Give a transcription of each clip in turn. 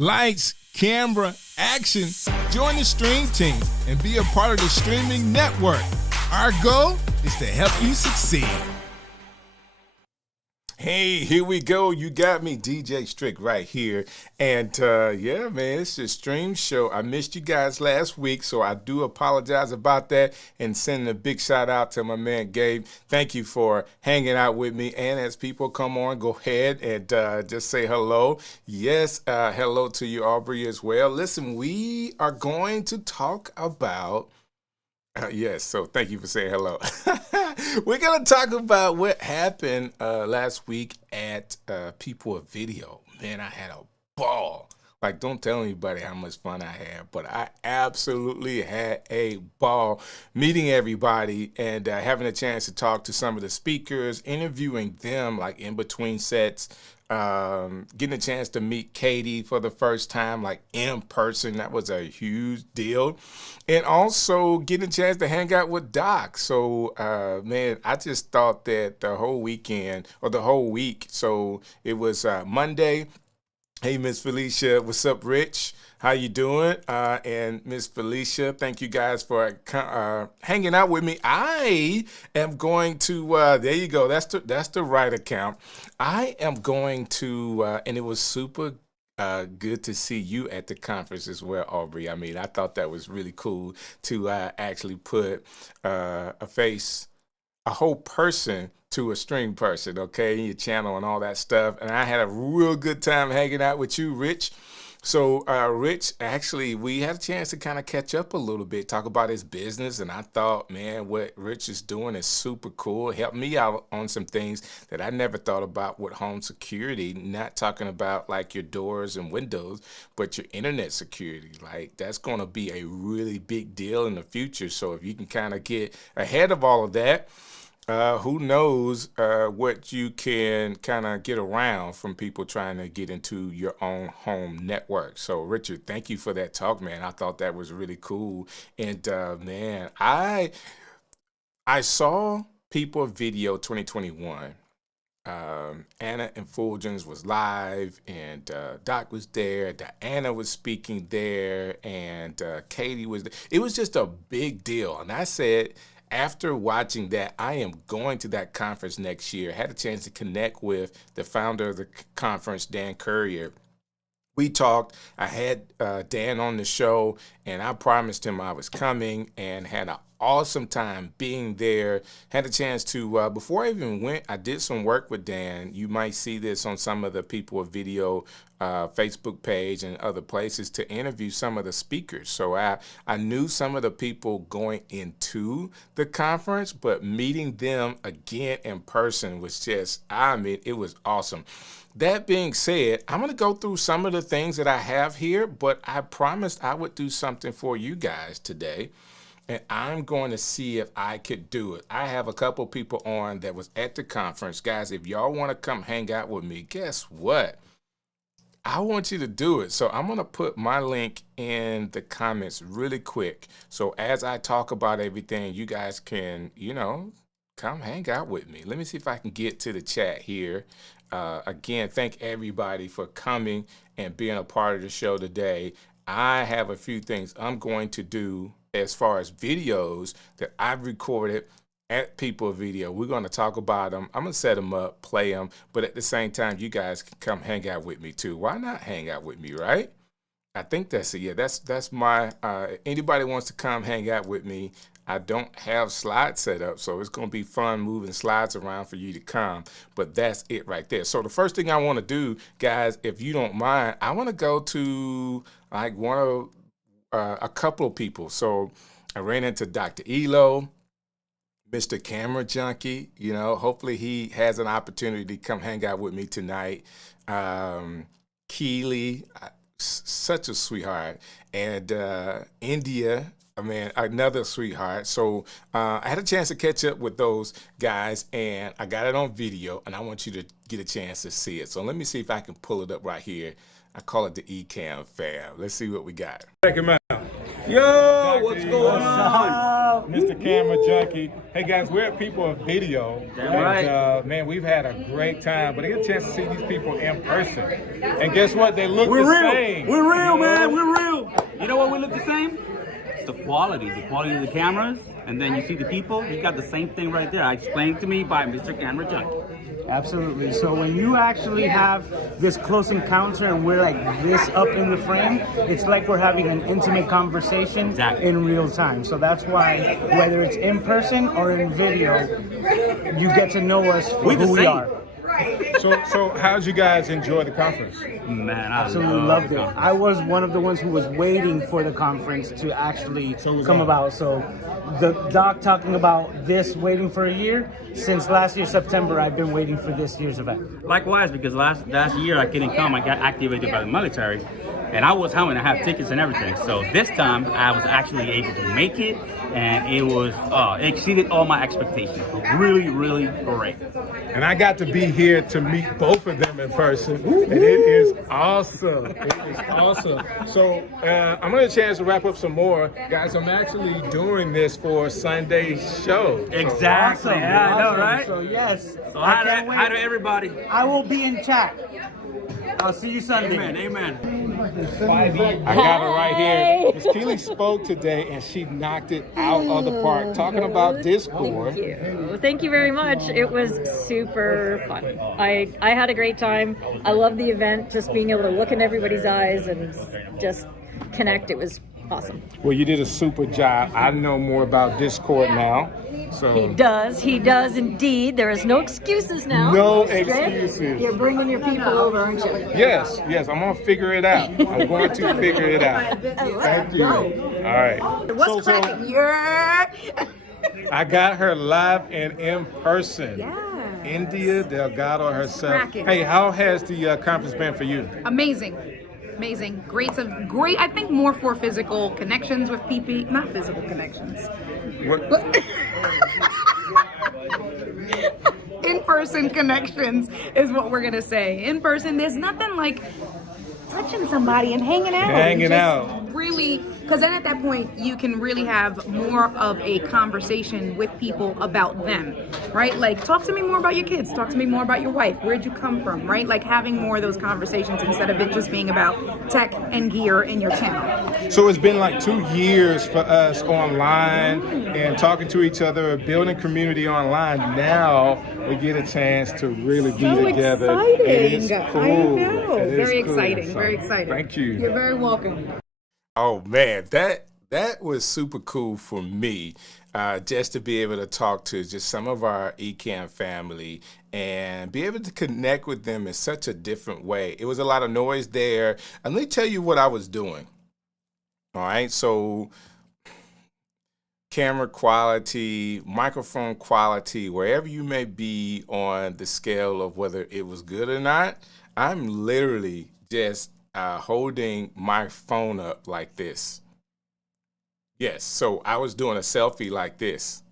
Lights, camera, action. Join the stream team and be a part of the streaming network. Our goal is to help you succeed. Hey, here we go. You got me, DJ Strick, right here. And yeah, man, it's a stream show. I missed you guys last week, so I do apologize about that and sending a big shout out to my man Gabe. Thank you for hanging out with me. And as people come on, go ahead and just say hello. Yes, hello to you, Aubrey, as well. Listen, we are going to talk about yes, so thank you for saying hello. We're going to talk about what happened last week at People of Video. Man, I had a ball. Like, don't tell anybody how much fun I had, but I absolutely had a ball meeting everybody and having a chance to talk to some of the speakers, interviewing them like in between sets. Getting a chance to meet Katie for the first time, like in person. That was a huge deal. And also getting a chance to hang out with Doc. So, man, I just thought that the whole weekend or the whole week. So it was Monday. Hey, Miss Felicia, what's up, Rich? How you doing? And Miss Felicia, thank you guys for hanging out with me. I am going to, there you go, that's the right account. I am going to, and it was super good to see you at the conference as well, Aubrey. I mean, I thought that was really cool to actually put a face, a whole person to a stream person, okay, your channel and all that stuff. And I had a real good time hanging out with you, Rich. So, Rich, actually, we had a chance to kind of catch up a little bit, talk about his business. And I thought, man, what Rich is doing is super cool. Helped me out on some things that I never thought about with home security, not talking about like your doors and windows, but your internet security. Like, that's going to be a really big deal in the future. So if you can kind of get ahead of all of that, who knows what you can kind of get around from people trying to get into your own home network. So, Richard, thank you for that talk, man. I thought that was really cool. And, man, I saw People Video 2021. Anna and Fulgens was live, and Doc was there. Diana was speaking there, and Katie was there. It was just a big deal. And I said, after watching that, I am going to that conference next year. I had a chance to connect with the founder of the conference, Dan Courier. We talked. I had Dan on the show, and I promised him I was coming, and had an awesome time being there. Had a chance to, before I even went, I did some work with Dan. You might see this on some of the People of Video Facebook page and other places, to interview some of the speakers. So I knew some of the people going into the conference, but meeting them again in person was just, I mean, it was awesome. That being said, I'm going to go through some of the things that I have here, but I promised I would do something for you guys today. And I'm going to see if I could do it. I have a couple people on that was at the conference. Guys, if y'all want to come hang out with me, guess what? I want you to do it. So I'm going to put my link in the comments really quick. So as I talk about everything, you guys can, come hang out with me. Let me see if I can get to the chat here. Again, thank everybody for coming and being a part of the show today. I have a few things I'm going to do as far as videos that I've recorded at People Video. We're going to talk about them. I'm going to set them up, play them, but at the same time, you guys can come hang out with me too. Why not hang out with me, right? I think that's it. Yeah, that's my, anybody wants to come hang out with me. I don't have slides set up, so it's going to be fun moving slides around for you to come, but that's it right there. So the first thing I want to do, guys, if you don't mind, I want to go to like a couple of people. So I ran into Dr. Elo, Mr. Camera Junkie, hopefully he has an opportunity to come hang out with me tonight. Keely, such a sweetheart. And India, another sweetheart. So I had a chance to catch up with those guys, and I got it on video, and I want you to get a chance to see it. So let me see if I can pull it up right here. I call it the Ecamm fam. Let's see what we got. Check him out. Yo, what's going on? Mr. Camera Junkie. Hey guys, we're at People of Video. Damn right. Man, we've had a great time, but I get a chance to see these people in person. And guess what? They look We're the real. same. We're real, man. We're real. You know what we look the same? It's the quality of the cameras, and then you see the people. You got the same thing right there. Explained to me by Mr. Camera Junkie. Absolutely. So when you actually have this close encounter and we're like this up in the frame, it's like we're having an intimate conversation in real time. So that's why whether it's in person or in video, you get to know us for who we are. So how'd you guys enjoy the conference? Man, I Absolutely loved it. I was one of the ones who was waiting for the conference to actually come about. So the doc talking about this waiting for a year, since last year September, I've been waiting for this year's event. Likewise, because last year I couldn't come. I got activated by the military, and I was home and I have tickets and everything. So this time I was actually able to make it, and it was it exceeded all my expectations. Really, really great. And I got to be here to meet both of them in person, and it is awesome. It is awesome. So I'm going to chance to wrap up some more. Guys, I'm actually doing this for Sunday's show. Exactly. Awesome. Yeah, I know, right? So yes, So hi to everybody. I will be in chat. I'll see you Sunday. Amen. I got her right here. Miss Keely spoke today, and she knocked it out of the park, talking about Discord. Thank you very much. It was super fun. I had a great time. I love the event, just being able to look in everybody's eyes and just connect. It was awesome. Well, you did a super job. I know more about Discord now. So He does indeed. There is no excuses now. No Strick. excuses. You're bringing your people over, aren't you? Yes, I'm going to figure it out. I'm going to figure it out. Thank you. All right. What's cracking? I got her live and in person. Yeah. India Delgado herself. Cracking. Hey, how has the conference been for you? Amazing. Great. I think more for physical connections with people, not physical connections. What? In-person connections is what we're gonna say. In person, there's nothing like touching somebody and hanging out. Hanging out. Really, because then at that point you can really have more of a conversation with people about them, right? Like, talk to me more about your kids. Talk to me more about your wife. Where'd you come from, right? Like having more of those conversations instead of it just being about tech and gear in your channel. So it's been like 2 years for us online and talking to each other, building community online. Now we get a chance to really be together. Exciting. It is cool. I know. It is Very cool. exciting. So, Very exciting. Thank you. You're very welcome. Oh man, that was super cool for me, just to be able to talk to just some of our Ecamm family and be able to connect with them in such a different way. It was a lot of noise there, and let me tell you what I was doing. All right, so camera quality, microphone quality, wherever you may be on the scale of whether it was good or not, I'm literally just holding my phone up like this. Yes, so I was doing a selfie like this.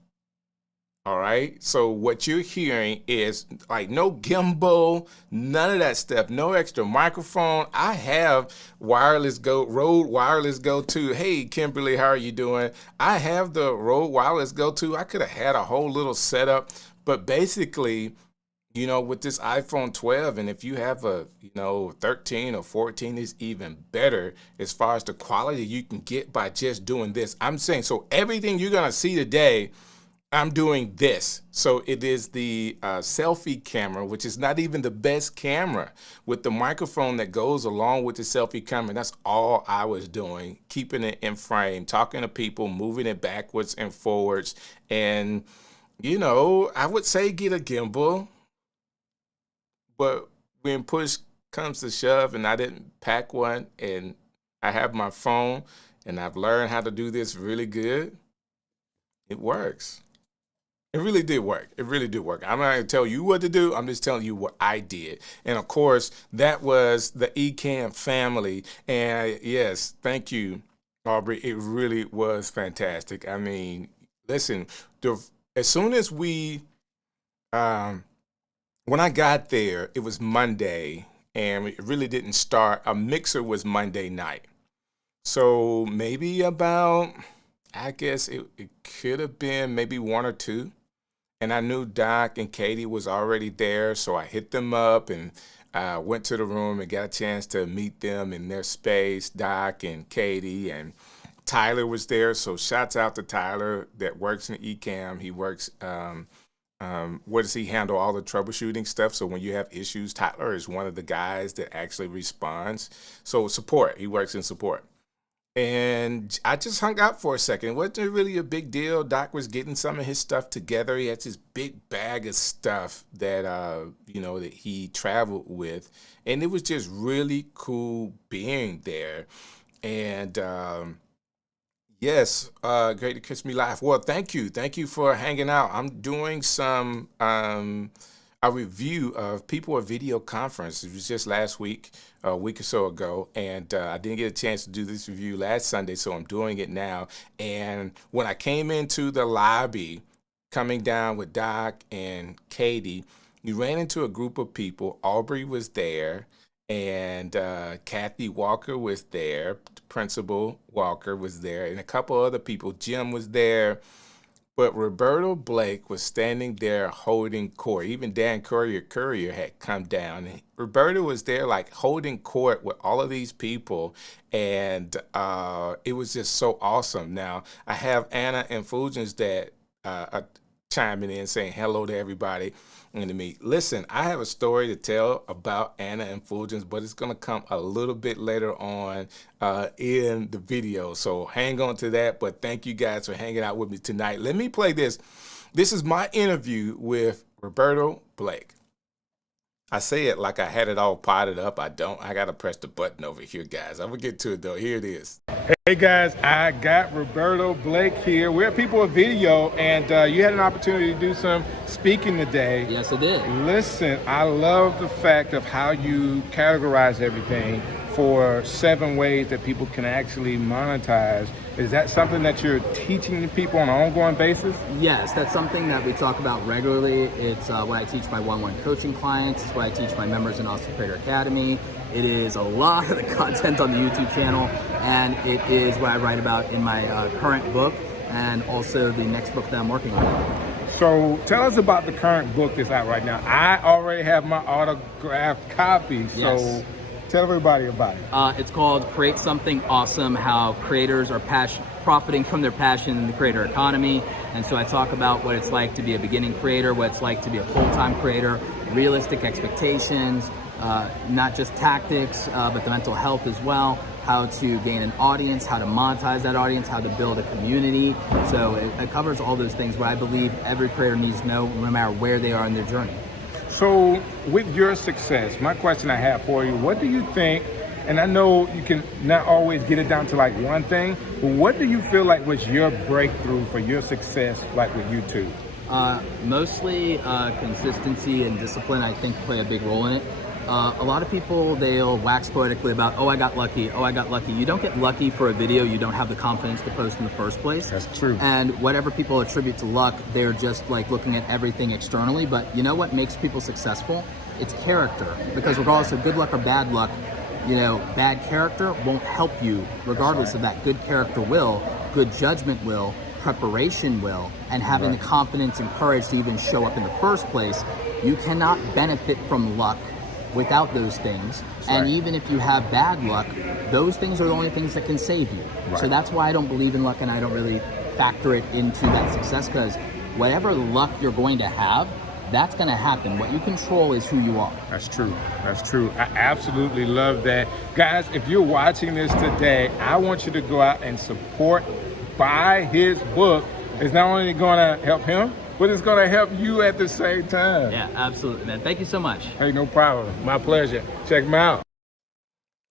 All right, so what you're hearing is like no gimbal, none of that stuff, no extra microphone. I have Rode Wireless Go 2. Hey, Kimberly, how are you doing? I have the Rode Wireless Go 2. I could have had a whole little setup, but basically, you know, with this iPhone 12, and if you have a, 13 or 14, is even better as far as the quality you can get by just doing this. I'm saying, so everything you're gonna see today, I'm doing this. So it is the selfie camera, which is not even the best camera, with the microphone that goes along with the selfie camera. That's all I was doing, keeping it in frame, talking to people, moving it backwards and forwards. And, I would say get a gimbal, but when push comes to shove and I didn't pack one and I have my phone and I've learned how to do this really good, it works. It really did work. It really did work. I'm not going to tell you what to do. I'm just telling you what I did. And, of course, that was the Ecamm family. And, yes, thank you, Aubrey. It really was fantastic. I mean, listen, as soon as when I got there, it was Monday, and it really didn't start. A mixer was Monday night. So maybe about, I guess it could have been maybe one or two. And I knew Doc and Katie was already there, so I hit them up and went to the room and got a chance to meet them in their space, Doc and Katie, and Tyler was there. So shouts out to Tyler that works in Ecamm. He works, what does he handle? All the troubleshooting stuff. So when you have issues, Tyler is one of the guys that actually responds. So support, he works in support. And I just hung out for a second. It wasn't really a big deal. Doc was getting some of his stuff together. He had this big bag of stuff that, that he traveled with. And it was just really cool being there. And yes, great to catch me live. Well, thank you. Thank you for hanging out. I'm doing some a review of People of Video Conference. It was just last week, a week or so ago, and I didn't get a chance to do this review last Sunday, so I'm doing it now. And when I came into the lobby, coming down with Doc and Katie, we ran into a group of people. Aubrey was there, and Kathy Walker was there. Principal Walker was there, and a couple other people. Jim was there. But Roberto Blake was standing there holding court. Even Dan Courier had come down. And Roberto was there like holding court with all of these people. And it was just so awesome. Now, I have Anna and Fulgens that are chiming in saying hello to everybody and to me. Listen, I have a story to tell about Anna and Fulgens, but it's going to come a little bit later on in the video. So hang on to that. But thank you guys for hanging out with me tonight. Let me play this. This is my interview with Roberto Blake. I say it like I had it all potted up. I don't. I got to press the button over here, guys. I'm going to get to it, though. Here it is. Hey, guys. I got Roberto Blake here. We're People of Video, and you had an opportunity to do some speaking today. Yes, I did. Listen, I love the fact of how you categorize everything for 7 ways that people can actually monetize. Is that something that you're teaching people on an ongoing basis? Yes, that's something that we talk about regularly. It's what I teach my one-on-one coaching clients. It's what I teach my members in Austin Creator Academy. It is a lot of the content on the YouTube channel, and it is what I write about in my current book and also the next book that I'm working on. So tell us about the current book that's out right now. I already have my autographed copy, so Yes. Tell everybody about it. It's called Create Something Awesome, How Creators Are Profiting from Their Passion in the Creator Economy. And so I talk about what it's like to be a beginning creator, what it's like to be a full-time creator, realistic expectations, not just tactics, but the mental health as well, how to gain an audience, how to monetize that audience, how to build a community. So it covers all those things, what I believe every creator needs to know no matter where they are in their journey. So with your success, my question I have for you, what do you think, and I know you can not always get it down to like one thing, but what do you feel like was your breakthrough for your success like with YouTube? Mostly consistency and discipline, I think, play a big role in it. A lot of people, they'll wax poetically about, oh, I got lucky, oh, I got lucky. You don't get lucky for a video you don't have the confidence to post in the first place. That's true. And whatever people attribute to luck, they're just like looking at everything externally. But you know what makes people successful? It's character. Because regardless of good luck or bad luck, bad character won't help you regardless of that. Good character will, good judgment will, preparation will, and having the confidence and courage to even show up in the first place. You cannot benefit from luck without those things. And even if you have bad luck, those things are the only things that can save you. So that's why I don't believe in luck, and I don't really factor it into that success, because whatever luck you're going to have, that's going to happen. What you control is who you are. That's true. That's true. I absolutely love that. Guys, if you're watching this today, I want you to go out and support, buy his book. It's not only going to help him, but it's going to help you at the same time. Yeah, absolutely, man. Thank you so much. Hey, no problem. My pleasure. Check him out.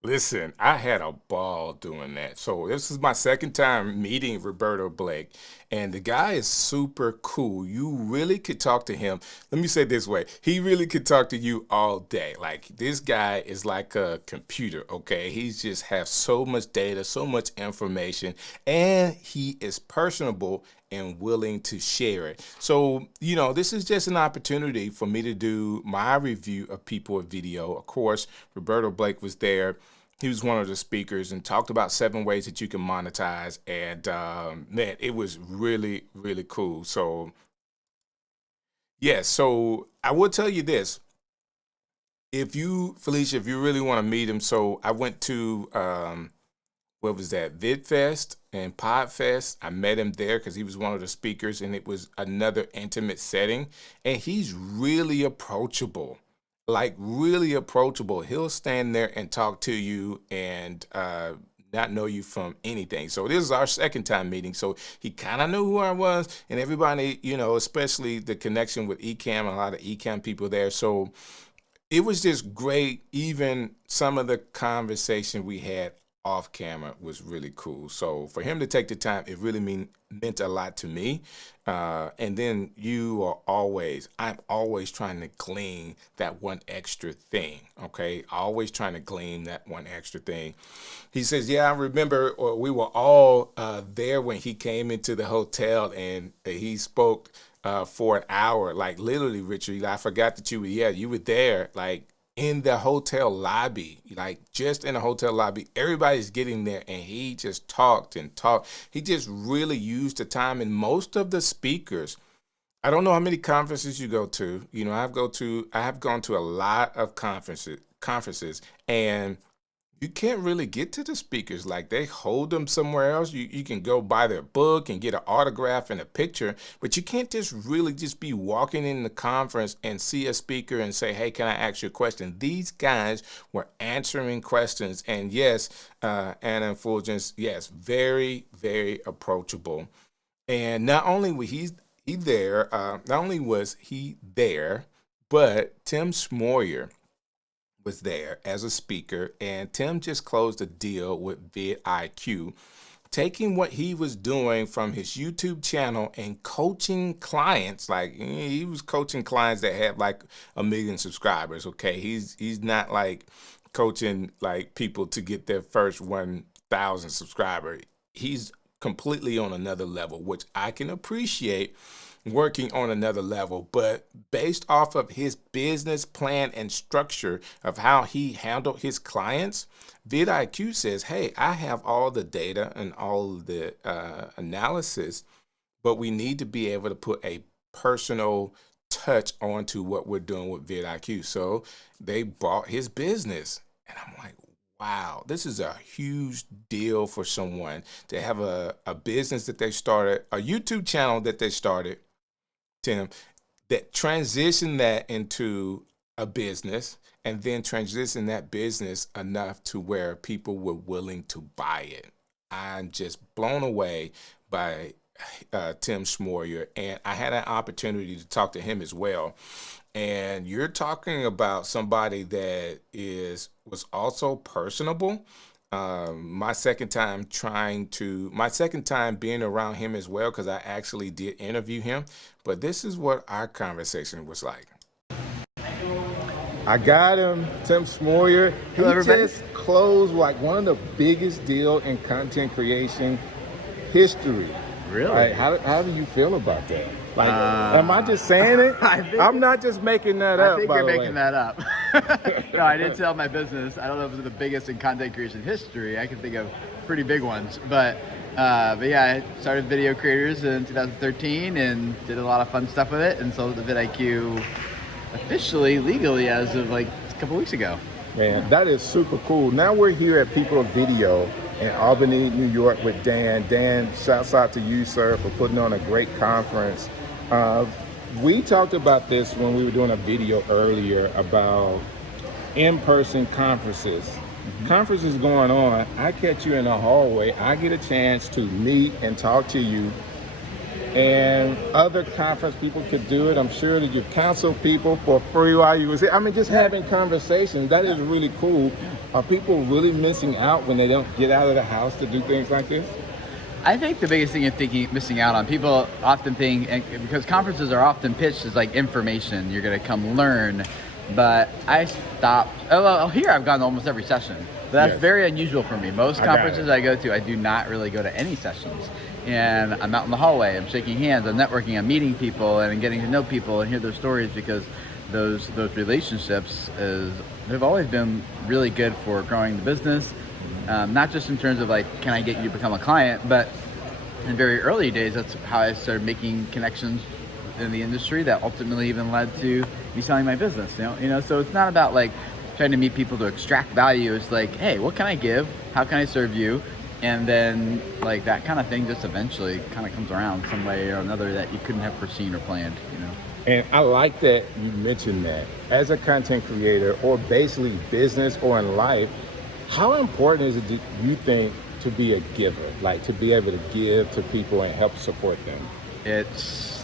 Listen, I had a ball doing that. So this is my second time meeting Roberto Blake, and the guy is super cool. You really could talk to him. Let me say it this way. He really could talk to you all day. Like, this guy is like a computer, okay? He just has so much data, so much information, and he is personable and willing to share it. So, this is just an opportunity for me to do my review of People of Video. Of course, Roberto Blake was there. he was one of the speakers and talked about 7 ways that you can monetize. And man, it was really, really cool. So yeah, so I will tell you this. Felicia, if you really want to meet him, so I went to, what was that, VidFest and PodFest. I met him there because he was one of the speakers, and it was another intimate setting. And he's really approachable, like really approachable. He'll stand there and talk to you and not know you from anything. So this is our second time meeting. So he kind of knew who I was, and everybody, especially the connection with Ecamm, a lot of Ecamm people there. So it was just great. Even some of the conversation we had off camera was really cool. So for him to take the time, it really meant a lot to me. And then I'm always trying to glean that one extra thing. Okay. Always trying to glean that one extra thing. He says, yeah, I remember we were all there when he came into the hotel and he spoke for an hour. Like literally, Richard, I forgot that you were there, like in the hotel lobby, like just in the hotel lobby. Everybody's getting there, and he just talked and talked. He just really used the time. And most of the speakers, I don't know how many conferences you go to. I have gone to a lot of conferences, and you can't really get to the speakers. Like they hold them somewhere else. You can go buy their book and get an autograph and a picture, but you can't just really just be walking in the conference and see a speaker and say, hey, can I ask you a question? These guys were answering questions. And yes, Anna and Fulgence, yes, very, very approachable. And not only was he there, but Tim Schmoyer was there as a speaker, and Tim just closed a deal with vidIQ, taking what he was doing from his YouTube channel and coaching clients. Like he was coaching clients that had like 1 million subscribers. Okay, he's not like coaching like people to get their first 1,000 subscriber. He's completely on another level, which I can appreciate, working on another level. But based off of his business plan and structure of how he handled his clients, vidIQ says, hey, I have all the data and all the analysis, but we need to be able to put a personal touch onto what we're doing with vidIQ. So they bought his business, and I'm like, wow, this is a huge deal for someone to have a business that they started, a YouTube channel that they started, Tim, that transition that into a business, and then transition that business enough to where people were willing to buy it. I'm just blown away by Tim Schmoyer, and I had an opportunity to talk to him as well. And you're talking about somebody that was also personable. My second time being around him as well, because I actually did interview him. But this is what our conversation was like. I got him, Tim Schmoyer. He just closed like one of the biggest deals in content creation history. Really? Like, how do you feel about that? Like, am I just saying it? I'm not just making that up. I think you're making that up. No, I did sell my business. I don't know if it's the biggest in content creation history. I can think of pretty big ones. But yeah, I started Video Creators in 2013 and did a lot of fun stuff with it, and sold it to vidIQ officially, legally, as of like a couple weeks ago. Man, that is super cool. Now we're here at People of Video in Albany, New York with Dan. Dan, shouts out to you, sir, for putting on a great conference. We talked about this when we were doing a video earlier about in-person conferences. Mm-hmm. Conferences going on, I catch you in the hallway, I get a chance to meet and talk to you. And other conference people could do it. I'm sure that you've counseled people for free while you was here. I mean, just having conversations, that is really cool. Are people really missing out when they don't get out of the house to do things like this? I think the biggest thing you're missing out on, people often think, because conferences are often pitched as like information, you're going to come learn. But I stopped. Well, here I've gone to almost every session. But that's very unusual for me. Most conferences I go to, I do not really go to any sessions. And I'm out in the hallway, I'm shaking hands, I'm networking, I'm meeting people and getting to know people and hear their stories, because those relationships is they've always been really good for growing the business, not just in terms of like, can I get you to become a client, but in very early days, that's how I started making connections in the industry that ultimately even led to me selling my business. So it's not about like trying to meet people to extract value. It's like, hey, what can I give? How can I serve you? And then like that kind of thing just eventually kind of comes around some way or another that you couldn't have foreseen or planned, And I like that you mentioned that. As a content creator, or basically business or in life, how important is it, do you think, to be a giver? Like to be able to give to people and help support them? It's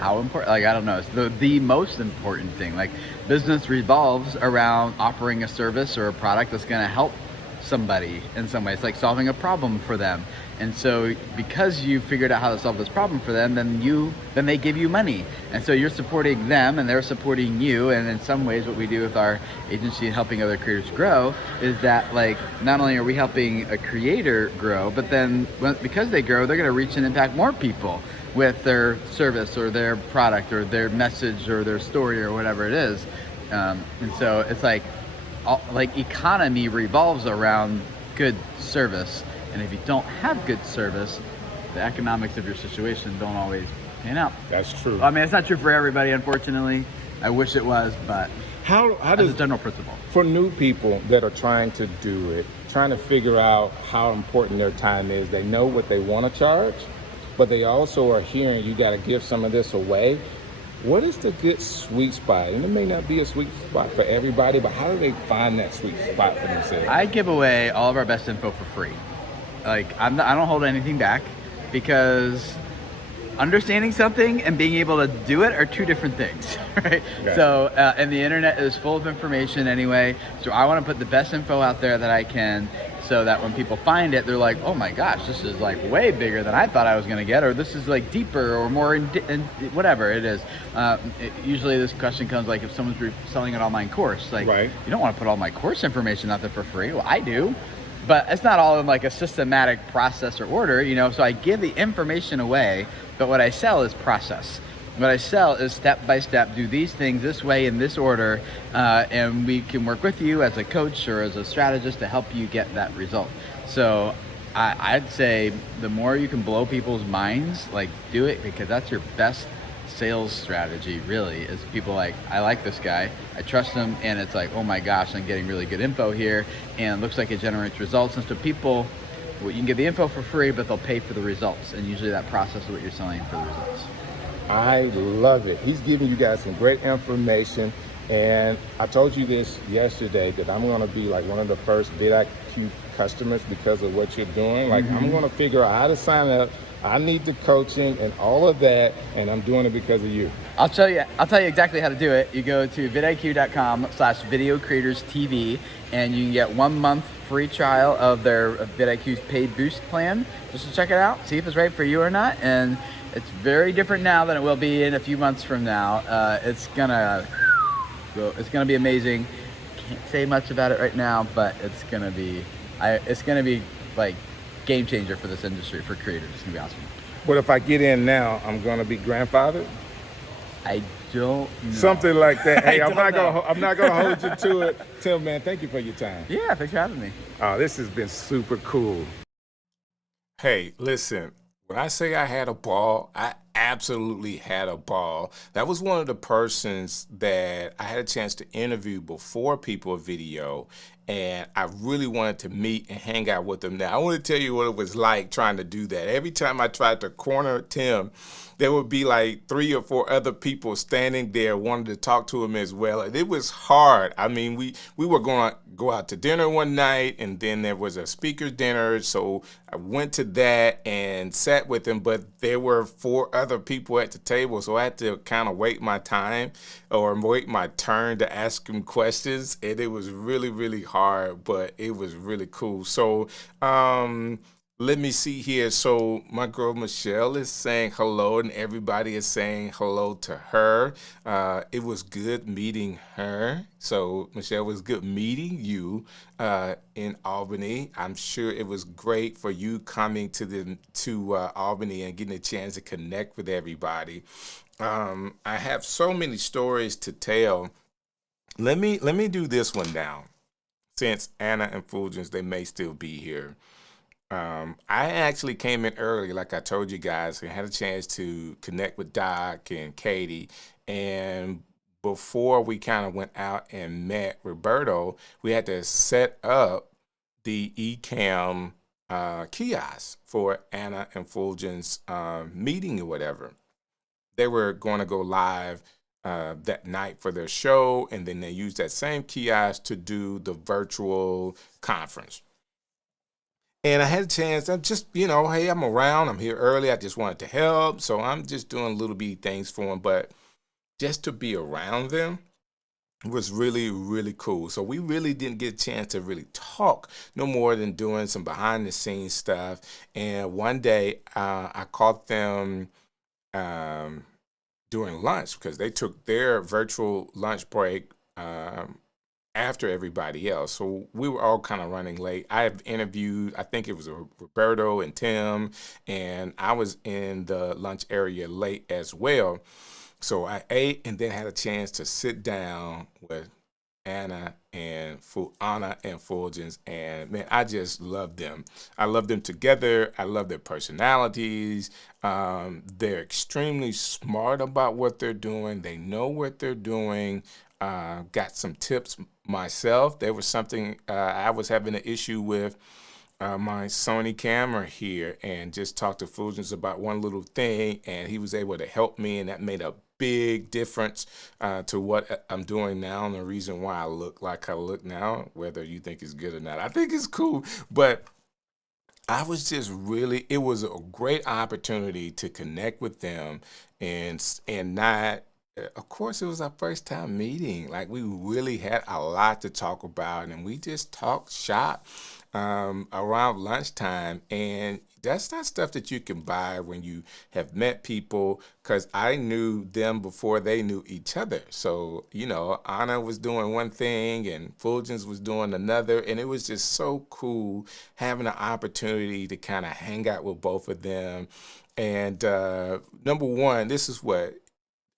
how important, like, I don't know, it's the most important thing. Like business revolves around offering a service or a product that's going to help somebody in some way. It's like solving a problem for them. And so because you figured out how to solve this problem for them, then they give you money. And so you're supporting them and they're supporting you. And in some ways what we do with our agency and helping other creators grow is that like not only are we helping a creator grow, but then because they grow, they're going to reach and impact more people with their service or their product or their message or their story or whatever it is. And so it's like economy revolves around good service. And if you don't have good service, the economics of your situation don't always pan out. That's true. I mean, it's not true for everybody, unfortunately. I wish it was, but how does a general principle. For new people that are trying to do it, trying to figure out how important their time is, they know what they want to charge, but they also are hearing you got to give some of this away. What is the good sweet spot? And it may not be a sweet spot for everybody, but how do they find that sweet spot for themselves? I give away all of our best info for free. Like I don't hold anything back, because understanding something and being able to do it are two different things, right? Okay. So, and the internet is full of information anyway. So I want to put the best info out there that I can, so that when people find it, they're like, oh my gosh, this is like way bigger than I thought I was going to get, or this is like deeper or more in whatever it is. Usually this question comes like if someone's selling an online course, like, right, you don't want to put all my course information out there for free. Well, I do. But it's not all in like a systematic process or order, so I give the information away, but what I sell is process. What I sell is step by step, do these things this way in this order, and we can work with you as a coach or as a strategist to help you get that result. So I'd say the more you can blow people's minds, like do it, because that's your best sales strategy, really, is people like, I like this guy, I trust him, and it's like, oh my gosh, I'm getting really good info here, and it looks like it generates results. And so people, you can get the info for free, but they'll pay for the results, and usually that process is what you're selling for the results. I love it. He's giving you guys some great information, and I told you this yesterday that I'm going to be like one of the first vidIQ customers because of what you're doing. Like, I'm going to figure out how to sign up. I need the coaching and all of that, and I'm doing it because of you. I'll tell you exactly how to do it. You go to vidiq.com/videocreatorstv, and you can get 1 month free trial of their vidIQ's paid boost plan, just to check it out, see if it's right for you or not. And it's very different now than it will be in a few months from now. It's gonna be amazing. Can't say much about it right now, but it's gonna be like game changer for this industry, for creators. It's gonna be awesome. But if I get in now, I'm gonna be grandfathered? I don't know. Something like that. Hey, I'm not gonna hold you to it. Tim, man, thank you for your time. Yeah, thanks for having me. Oh, this has been super cool. Hey, listen, when I say I had a ball, I absolutely had a ball. That was one of the persons that I had a chance to interview before People Video, and I really wanted to meet and hang out with them. Now, I want to tell you what it was like trying to do that. Every time I tried to corner Tim, there would be like 3 or 4 other people standing there wanting to talk to him as well. And it was hard. I mean, we were going to go out to dinner one night, and then there was a speaker's dinner. So I went to that and sat with him, but there were 4 other people at the table. So I had to kind of wait my time or wait my turn to ask him questions. And it was really, really hard, but it was really cool. So, let me see here. So my girl Michelle is saying hello, and everybody is saying hello to her. It was good meeting her. So Michelle, it was good meeting you in Albany. I'm sure it was great for you coming to Albany and getting a chance to connect with everybody. I have so many stories to tell. let me do this one now. Since Anna and Fulgence, they may still be here. I actually came in early, like I told you guys, and had a chance to connect with Doc and Katie. And before we kind of went out and met Roberto, we had to set up the Ecamm kiosk for Anna and Fulgence meeting or whatever. They were going to go live that night for their show, and then they used that same kiosk to do the virtual conference. And I had a chance. I'm just, hey, I'm around. I'm here early. I just wanted to help. So I'm just doing little bitty things for them. But just to be around them was really, really cool. So we really didn't get a chance to really talk no more than doing some behind the scenes stuff. And one day I caught them during lunch because they took their virtual lunch break after everybody else. So we were all kind of running late. I have interviewed, I think it was Roberto and Tim, and I was in the lunch area late as well. So I ate and then had a chance to sit down with Anna and Fulgence, and man, I just love them. I love them together. I love their personalities. They're extremely smart about what they're doing. They know what they're doing. Got some tips myself. There was something I was having an issue with my Sony camera here, and just talked to Fulgence about one little thing, and he was able to help me, and that made a big difference to what I'm doing now, and the reason why I look like I look now, whether you think it's good or not. I think it's cool, but I was just really, it was a great opportunity to connect with them and not, of course, it was our first time meeting. Like, we really had a lot to talk about, and we just talked shop around lunchtime. And that's not stuff that you can buy when you have met people, because I knew them before they knew each other. So, Anna was doing one thing and Fulgence was doing another, and it was just so cool having an opportunity to kind of hang out with both of them. And number one, this is what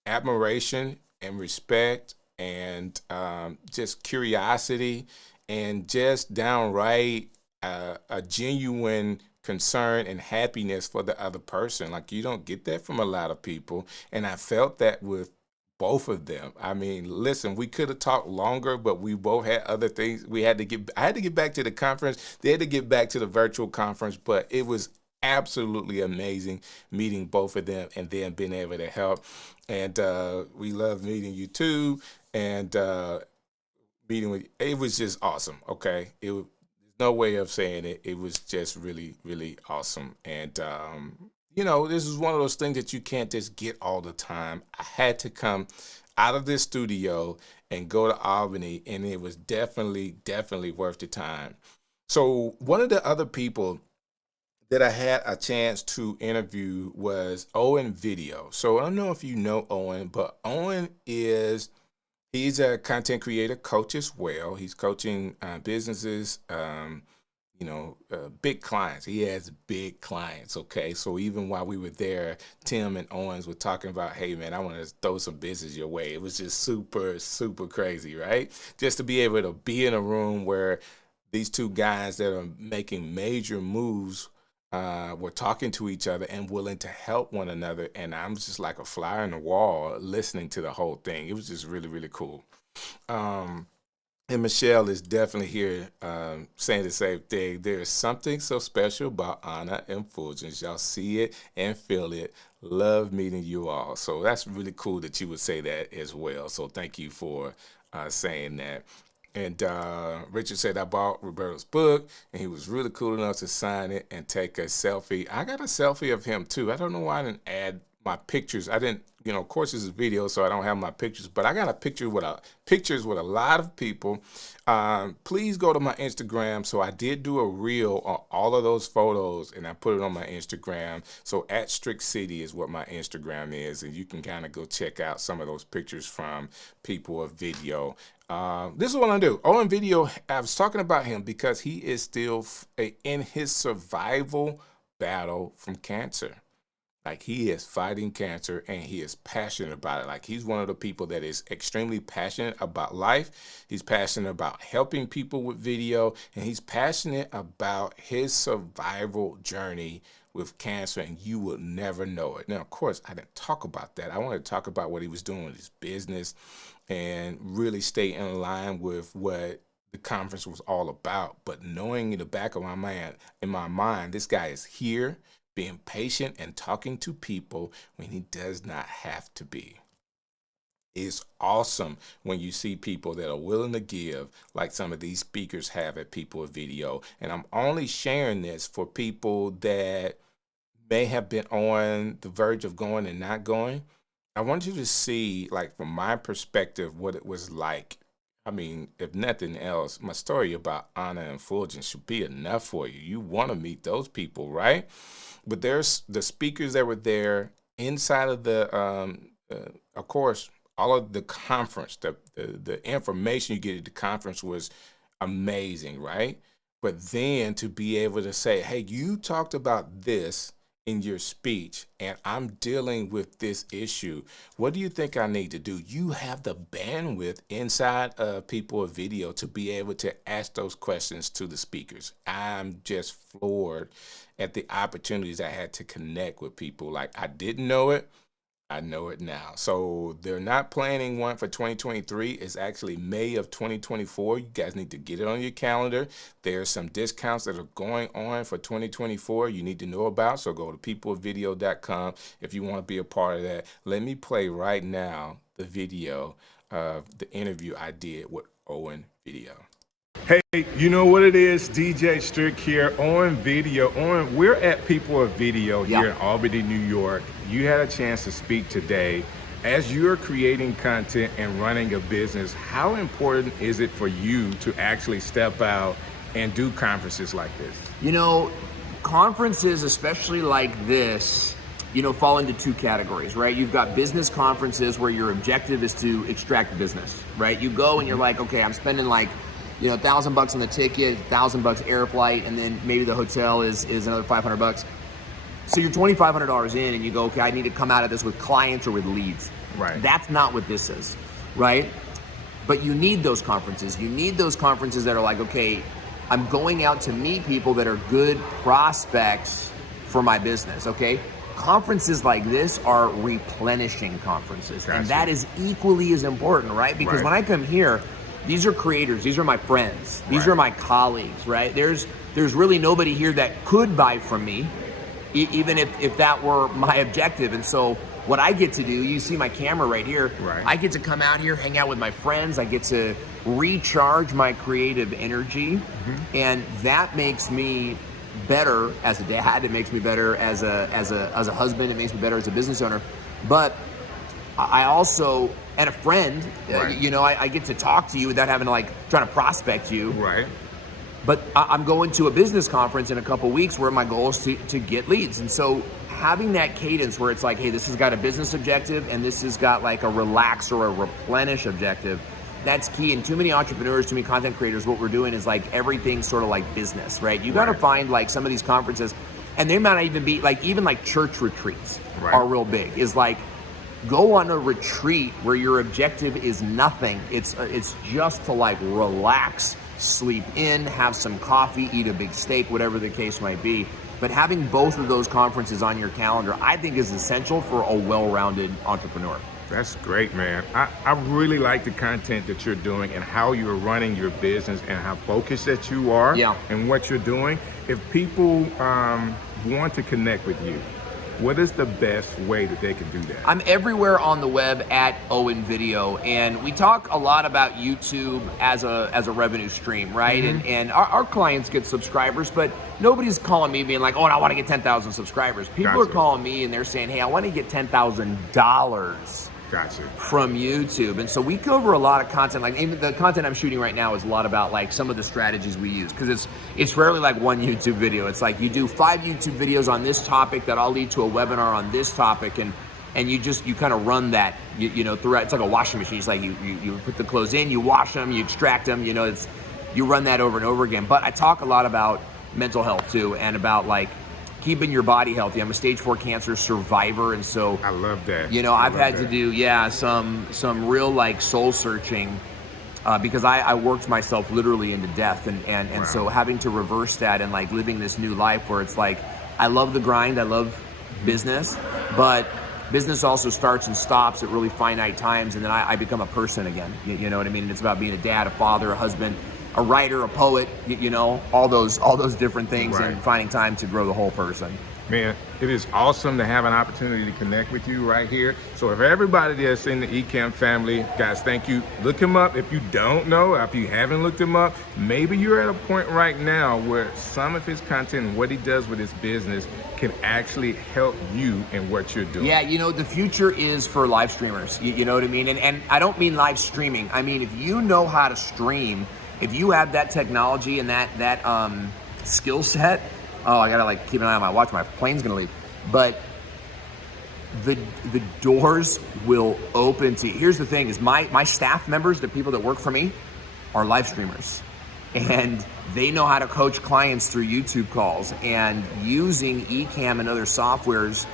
admiration and respect and just curiosity and just downright a genuine concern and happiness for the other person. Like, you don't get that from a lot of people. And I felt that with both of them. I mean, listen, we could have talked longer, but we both had other things. I had to get back to the conference. They had to get back to the virtual conference, but it was absolutely amazing meeting both of them and then being able to help. And we love meeting you too. And meeting with you, it was just awesome. Okay. There's no way of saying it. It was just really, really awesome. And, this is one of those things that you can't just get all the time. I had to come out of this studio and go to Albany, and it was definitely, definitely worth the time. So one of the other people that I had a chance to interview was Owen Video. So I don't know if you know Owen, but Owen he's a content creator coach as well. He's coaching businesses, big clients. He has big clients, okay? So even while we were there, Tim and Owens were talking about, hey, man, I want to throw some business your way. It was just super, super crazy, right? Just to be able to be in a room where these two guys that are making major moves were talking to each other and willing to help one another. And I'm just like a fly on the wall listening to the whole thing. It was just really, really cool. And Michelle is definitely here saying the same thing. There is something so special about Anna and Fulgence. Y'all see it and feel it. Love meeting you all. So that's really cool that you would say that as well. So thank you for saying that. And Richard said, I bought Roberto's book, and he was really cool enough to sign it and take a selfie. I got a selfie of him, too. I don't know why I didn't add my pictures. I didn't, of course, this is a video, so I don't have my pictures. But I got a picture with pictures with a lot of people. Please go to my Instagram. So I did do a reel on all of those photos, and I put it on my Instagram. So at Strick City is what my Instagram is, and you can kind of go check out some of those pictures from people of video. This is what I do. Owen Video, I was talking about him because he is still in his survival battle from cancer. Like, he is fighting cancer and he is passionate about it. Like, he's one of the people that is extremely passionate about life. He's passionate about helping people with video, and he's passionate about his survival journey with cancer, and you will never know it. Now, of course, I didn't talk about that. I wanted to talk about what he was doing with his business and really stay in line with what the conference was all about. But knowing in the back of my mind, this guy is here, being patient and talking to people when he does not have to be. It's awesome when you see people that are willing to give, like some of these speakers have at People with Video. And I'm only sharing this for people that may have been on the verge of going and not going. I want you to see, like, from my perspective, what it was like. I mean, if nothing else, my story about Anna and Fulgen should be enough for you. You want to meet those people, right? But there's the speakers that were there inside of the, of course, all of the conference, the information you get at the conference was amazing, right? But then to be able to say, hey, you talked about this in your speech, and I'm dealing with this issue. What do you think I need to do? You have the bandwidth inside of People with Video to be able to ask those questions to the speakers. I'm just floored at the opportunities I had to connect with people. Like, I didn't know it. I know it now. So they're not planning one for 2023. It's actually May of 2024. You guys need to get it on your calendar. There's some discounts that are going on for 2024 you need to know about. So go to peoplewithvideo.com if you want to be a part of that. Let me play right now the video of the interview I did with Owen Video. Hey, you know what it is? DJ Strick here on video. We're at People of Video here in Albany, New York. You had a chance to speak today. As you're creating content and running a business, how important is it for you to actually step out and do conferences like this? You know, conferences, especially like this, you know, fall into two categories, right? You've got business conferences where your objective is to extract business, right? You go and you're like, okay, I'm spending like, you know, $1,000 on the ticket, $1,000 air flight, and then maybe the hotel is another $500. So you're $2,500 in, and you go, okay, I need to come out of this with clients or with leads. Right. That's not what this is, right? But you need those conferences. You need those conferences that are like, okay, I'm going out to meet people that are good prospects for my business, okay? Conferences like this are replenishing conferences, and that is equally as important, right? Because when I come here, these are creators, these are my friends, these are my colleagues, right? There's really nobody here that could buy from me, even if that were my objective. And so what I get to do, you see my camera right here, I get to come out here, hang out with my friends, I get to recharge my creative energy, and that makes me better as a dad, it makes me better as a husband, it makes me better as a business owner. But I also, and a friend, you know, I get to talk to you without having to like trying to prospect you. Right. But I'm going to a business conference in a couple weeks where my goal is to get leads. And so having that cadence where it's like, hey, this has got a business objective and this has got like a relax or a replenish objective, that's key. And too many entrepreneurs, too many content creators, what we're doing is like everything's sort of like business, right? You got to find like some of these conferences, and they might not even be like, even like church retreats are real big, is like, go on a retreat where your objective is nothing. It's just to like relax, sleep in, have some coffee, eat a big steak, whatever the case might be. But having both of those conferences on your calendar, I think is essential for a well-rounded entrepreneur. That's great, man. I really like the content that you're doing and how you're running your business and how focused that you are and what you're doing. If people want to connect with you, what is the best way that they can do that? I'm everywhere on the web at Owen Video, and we talk a lot about YouTube as a revenue stream, right? And our clients get subscribers, but nobody's calling me being like, oh, I want to get 10,000 subscribers. People are calling me and they're saying, hey, I want to get $10,000 from YouTube. And so we cover a lot of content. Like even the content I'm shooting right now is a lot about like some of the strategies we use, because it's rarely like one YouTube video. It's like you do 5 YouTube videos on this topic that all lead to a webinar on this topic, and you kind of run that you know throughout. It's like a washing machine. It's like you put the clothes in, you wash them, you extract them, you know, you run that over and over again. But I talk a lot about mental health too, and about like keeping your body healthy. I'm a stage 4 cancer survivor, and so I love that. you know, I've had to do some real like soul searching. Because I worked myself literally into death, and so having to reverse that and like living this new life where it's like, I love the grind, I love business, but business also starts and stops at really finite times, and then I become a person again. You know what I mean? And it's about being a dad, a father, a husband, a writer, a poet, you know, all those different things, and finding time to grow the whole person. Man, it is awesome to have an opportunity to connect with you right here. So if everybody that's in the Ecamm family, guys, thank you. Look him up. If you don't know, if you haven't looked him up, maybe you're at a point right now where some of his content and what he does with his business can actually help you in what you're doing. Yeah, you know, the future is for live streamers. You know what I mean? And I don't mean live streaming. I mean, if you know how to stream, if you have that technology and that skill set, oh, I gotta like keep an eye on my watch. My plane's gonna leave. But the doors will open to you. Here's the thing: is my staff members, the people that work for me, are live streamers, and they know how to coach clients through YouTube calls and using Ecamm and other softwares.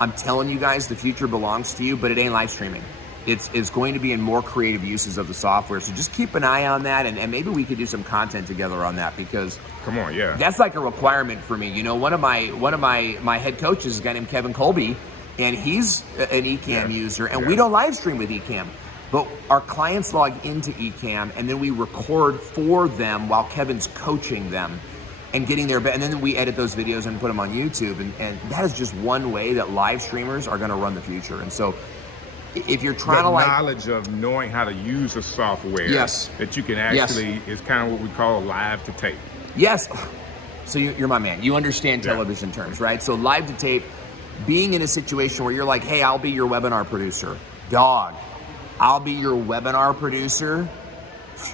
I'm telling you guys, the future belongs to you, but it ain't live streaming. It's going to be in more creative uses of the software. So just keep an eye on that, and maybe we could do some content together on that, because come on, yeah, that's like a requirement for me. You know, one of my head coaches is a guy named Kevin Colby, and he's an Ecamm user, and we don't live stream with Ecamm, but our clients log into Ecamm, and then we record for them while Kevin's coaching them and getting their, and then we edit those videos and put them on YouTube, and that is just one way that live streamers are going to run the future. And so if you're trying to like knowledge of knowing how to use the software, that you can actually, is kind of what we call live to tape. Yes. So you're my man. You understand television terms, right? So live to tape, being in a situation where you're like, hey, I'll be your webinar producer. Dog, I'll be your webinar producer.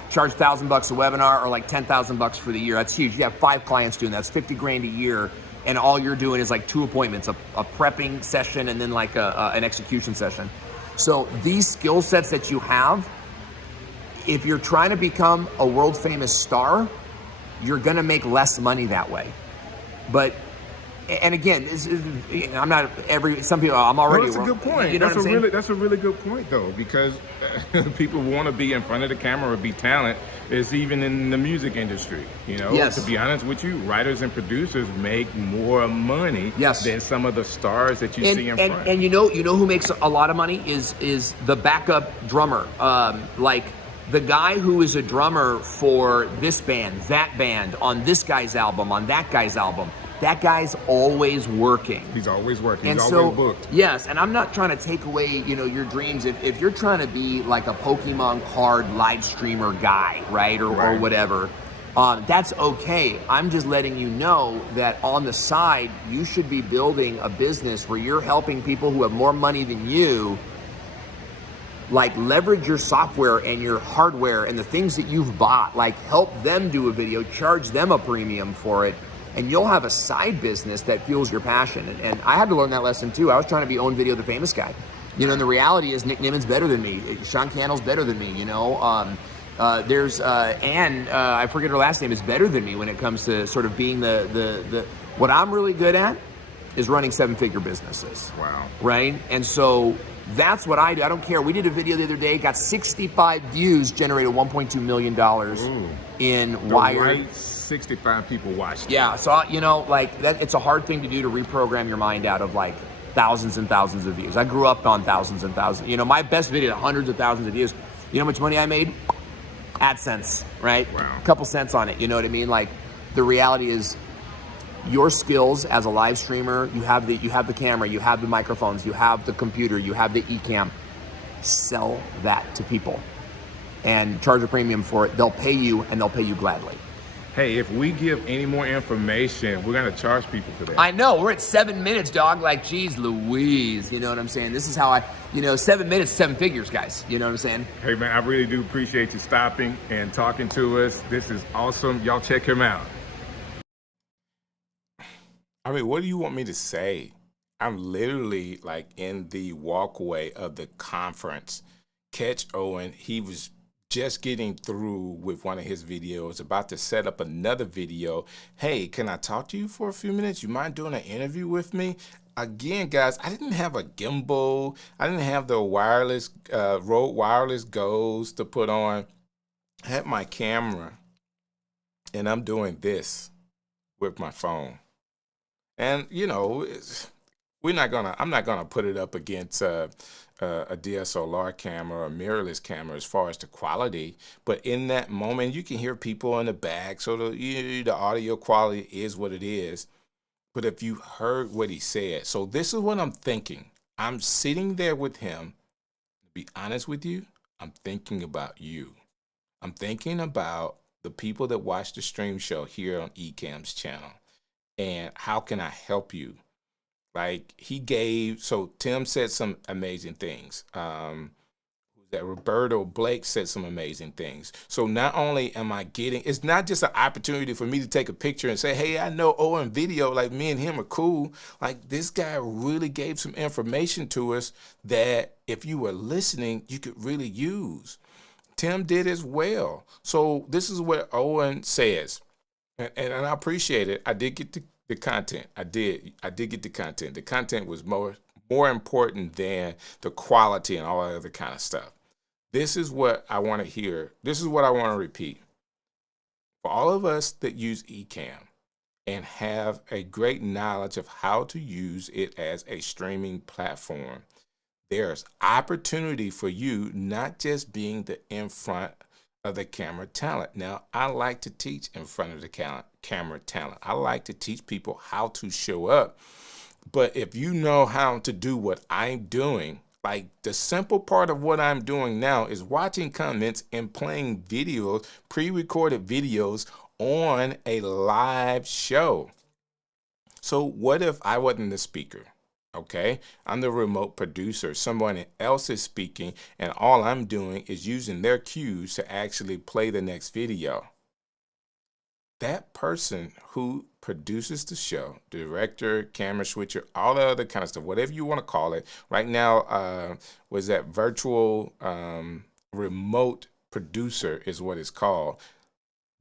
Charge $1,000 a webinar, or like $10,000 for the year. That's huge. You have 5 clients doing that. That's 50 grand a year. And all you're doing is like 2 appointments, a prepping session and then like an execution session. So these skill sets that you have, if you're trying to become a world famous star, you're gonna make less money that way. But, and again, I'm not some people, I'm already. That's a good point. You know that's a really good point though, because people want to be in front of the camera or be talent. It's even in the music industry, you know. To be honest with you, writers and producers make more money than some of the stars that you see in front. And you know who makes a lot of money is the backup drummer. Like the guy who is a drummer for this band, that band, on this guy's album, on that guy's album. That guy's always working. He's always working. And He's so, always booked. Yes, and I'm not trying to take away, you know, your dreams. If you're trying to be like a Pokemon card live streamer guy, right, or whatever, that's okay. I'm just letting you know that on the side, you should be building a business where you're helping people who have more money than you, like leverage your software and your hardware and the things that you've bought, like help them do a video, charge them a premium for it, and you'll have a side business that fuels your passion. And I had to learn that lesson too. I was trying to be Own Video the Famous guy. You know, and the reality is Nick Niman's better than me. Sean Cannell's better than me, you know. There's Ann, I forget her last name, is better than me when it comes to sort of being the what I'm really good at is running 7-figure businesses. Wow. Right? And so that's what I do. I don't care. We did a video the other day, got 65 views, generated $1.2 million in Wired. 65 people watched it. Yeah, so you know, like that, it's a hard thing to do to reprogram your mind out of like thousands and thousands of views. I grew up on thousands and thousands. You know, my best video, hundreds of thousands of views. You know how much money I made? AdSense, right? Wow. A couple cents on it. You know what I mean? Like the reality is, your skills as a live streamer, you have the camera, you have the microphones, you have the computer, you have the Ecamm. Sell that to people and charge a premium for it. They'll pay you, and they'll pay you gladly. Hey, if we give any more information, we're gonna charge people for that. I know, we're at 7 minutes, dog. Like, geez Louise, you know what I'm saying? This is how 7 minutes, 7 figures, guys. You know what I'm saying? Hey man, I really do appreciate you stopping and talking to us. This is awesome. Y'all check him out. I mean, what do you want me to say? I'm literally like in the walkway of the conference. Catch Owen, he was just getting through with one of his videos, about to set up another video. Hey, can I talk to you for a few minutes? You mind doing an interview with me? Again, guys, I didn't have a gimbal. I didn't have the wireless, Rode wireless Go's to put on. I had my camera, and I'm doing this with my phone. And, you know, I'm not gonna put it up against a DSLR camera or mirrorless camera as far as the quality, but in that moment you can hear people in the back, so the audio quality is what it is. But if you heard what he said, so this is what I'm thinking. I'm sitting there with him. To be honest with you, I'm thinking about you. I'm thinking about the people that watch the stream show here on Ecamm's channel, and how can I help you? Like so Tim said some amazing things. That Roberto Blake said some amazing things. So not only am I getting, it's not just an opportunity for me to take a picture and say, hey, I know Owen video, like me and him are cool. Like this guy really gave some information to us that if you were listening, you could really use. Tim did as well. So this is what Owen says. And I appreciate it. I did get the content. I did get the content. The content was more important than the quality and all that other kind of stuff. This is what I want to hear. This is what I want to repeat. For all of us that use Ecamm and have a great knowledge of how to use it as a streaming platform, there's opportunity for you not just being the in front of the camera talent. Now, I like to teach in front of the camera talent. I like to teach people how to show up. But if you know how to do what I'm doing, like the simple part of what I'm doing now is watching comments and playing videos, pre-recorded videos on a live show. So what if I wasn't the speaker? Okay, I'm the remote producer. Someone else is speaking, and all I'm doing is using their cues to actually play the next video. That person who produces the show, director, camera switcher, all the other kind of stuff, whatever you want to call it. Right now, was that virtual remote producer is what it's called.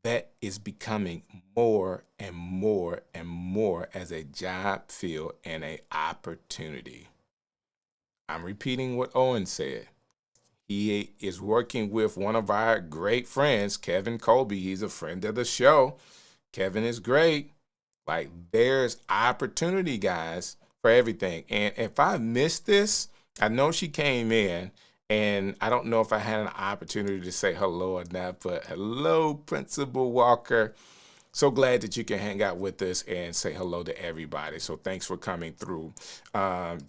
That is becoming more and more and more as a job field and an opportunity. I'm repeating what Owen said. He is working with one of our great friends, Kevin Colby. He's a friend of the show. Kevin is great. Like, there's opportunity, guys, for everything. And if I missed this, I know she came in, and I don't know if I had an opportunity to say hello or not, but hello, Principal Walker. So glad that you can hang out with us and say hello to everybody. So thanks for coming through.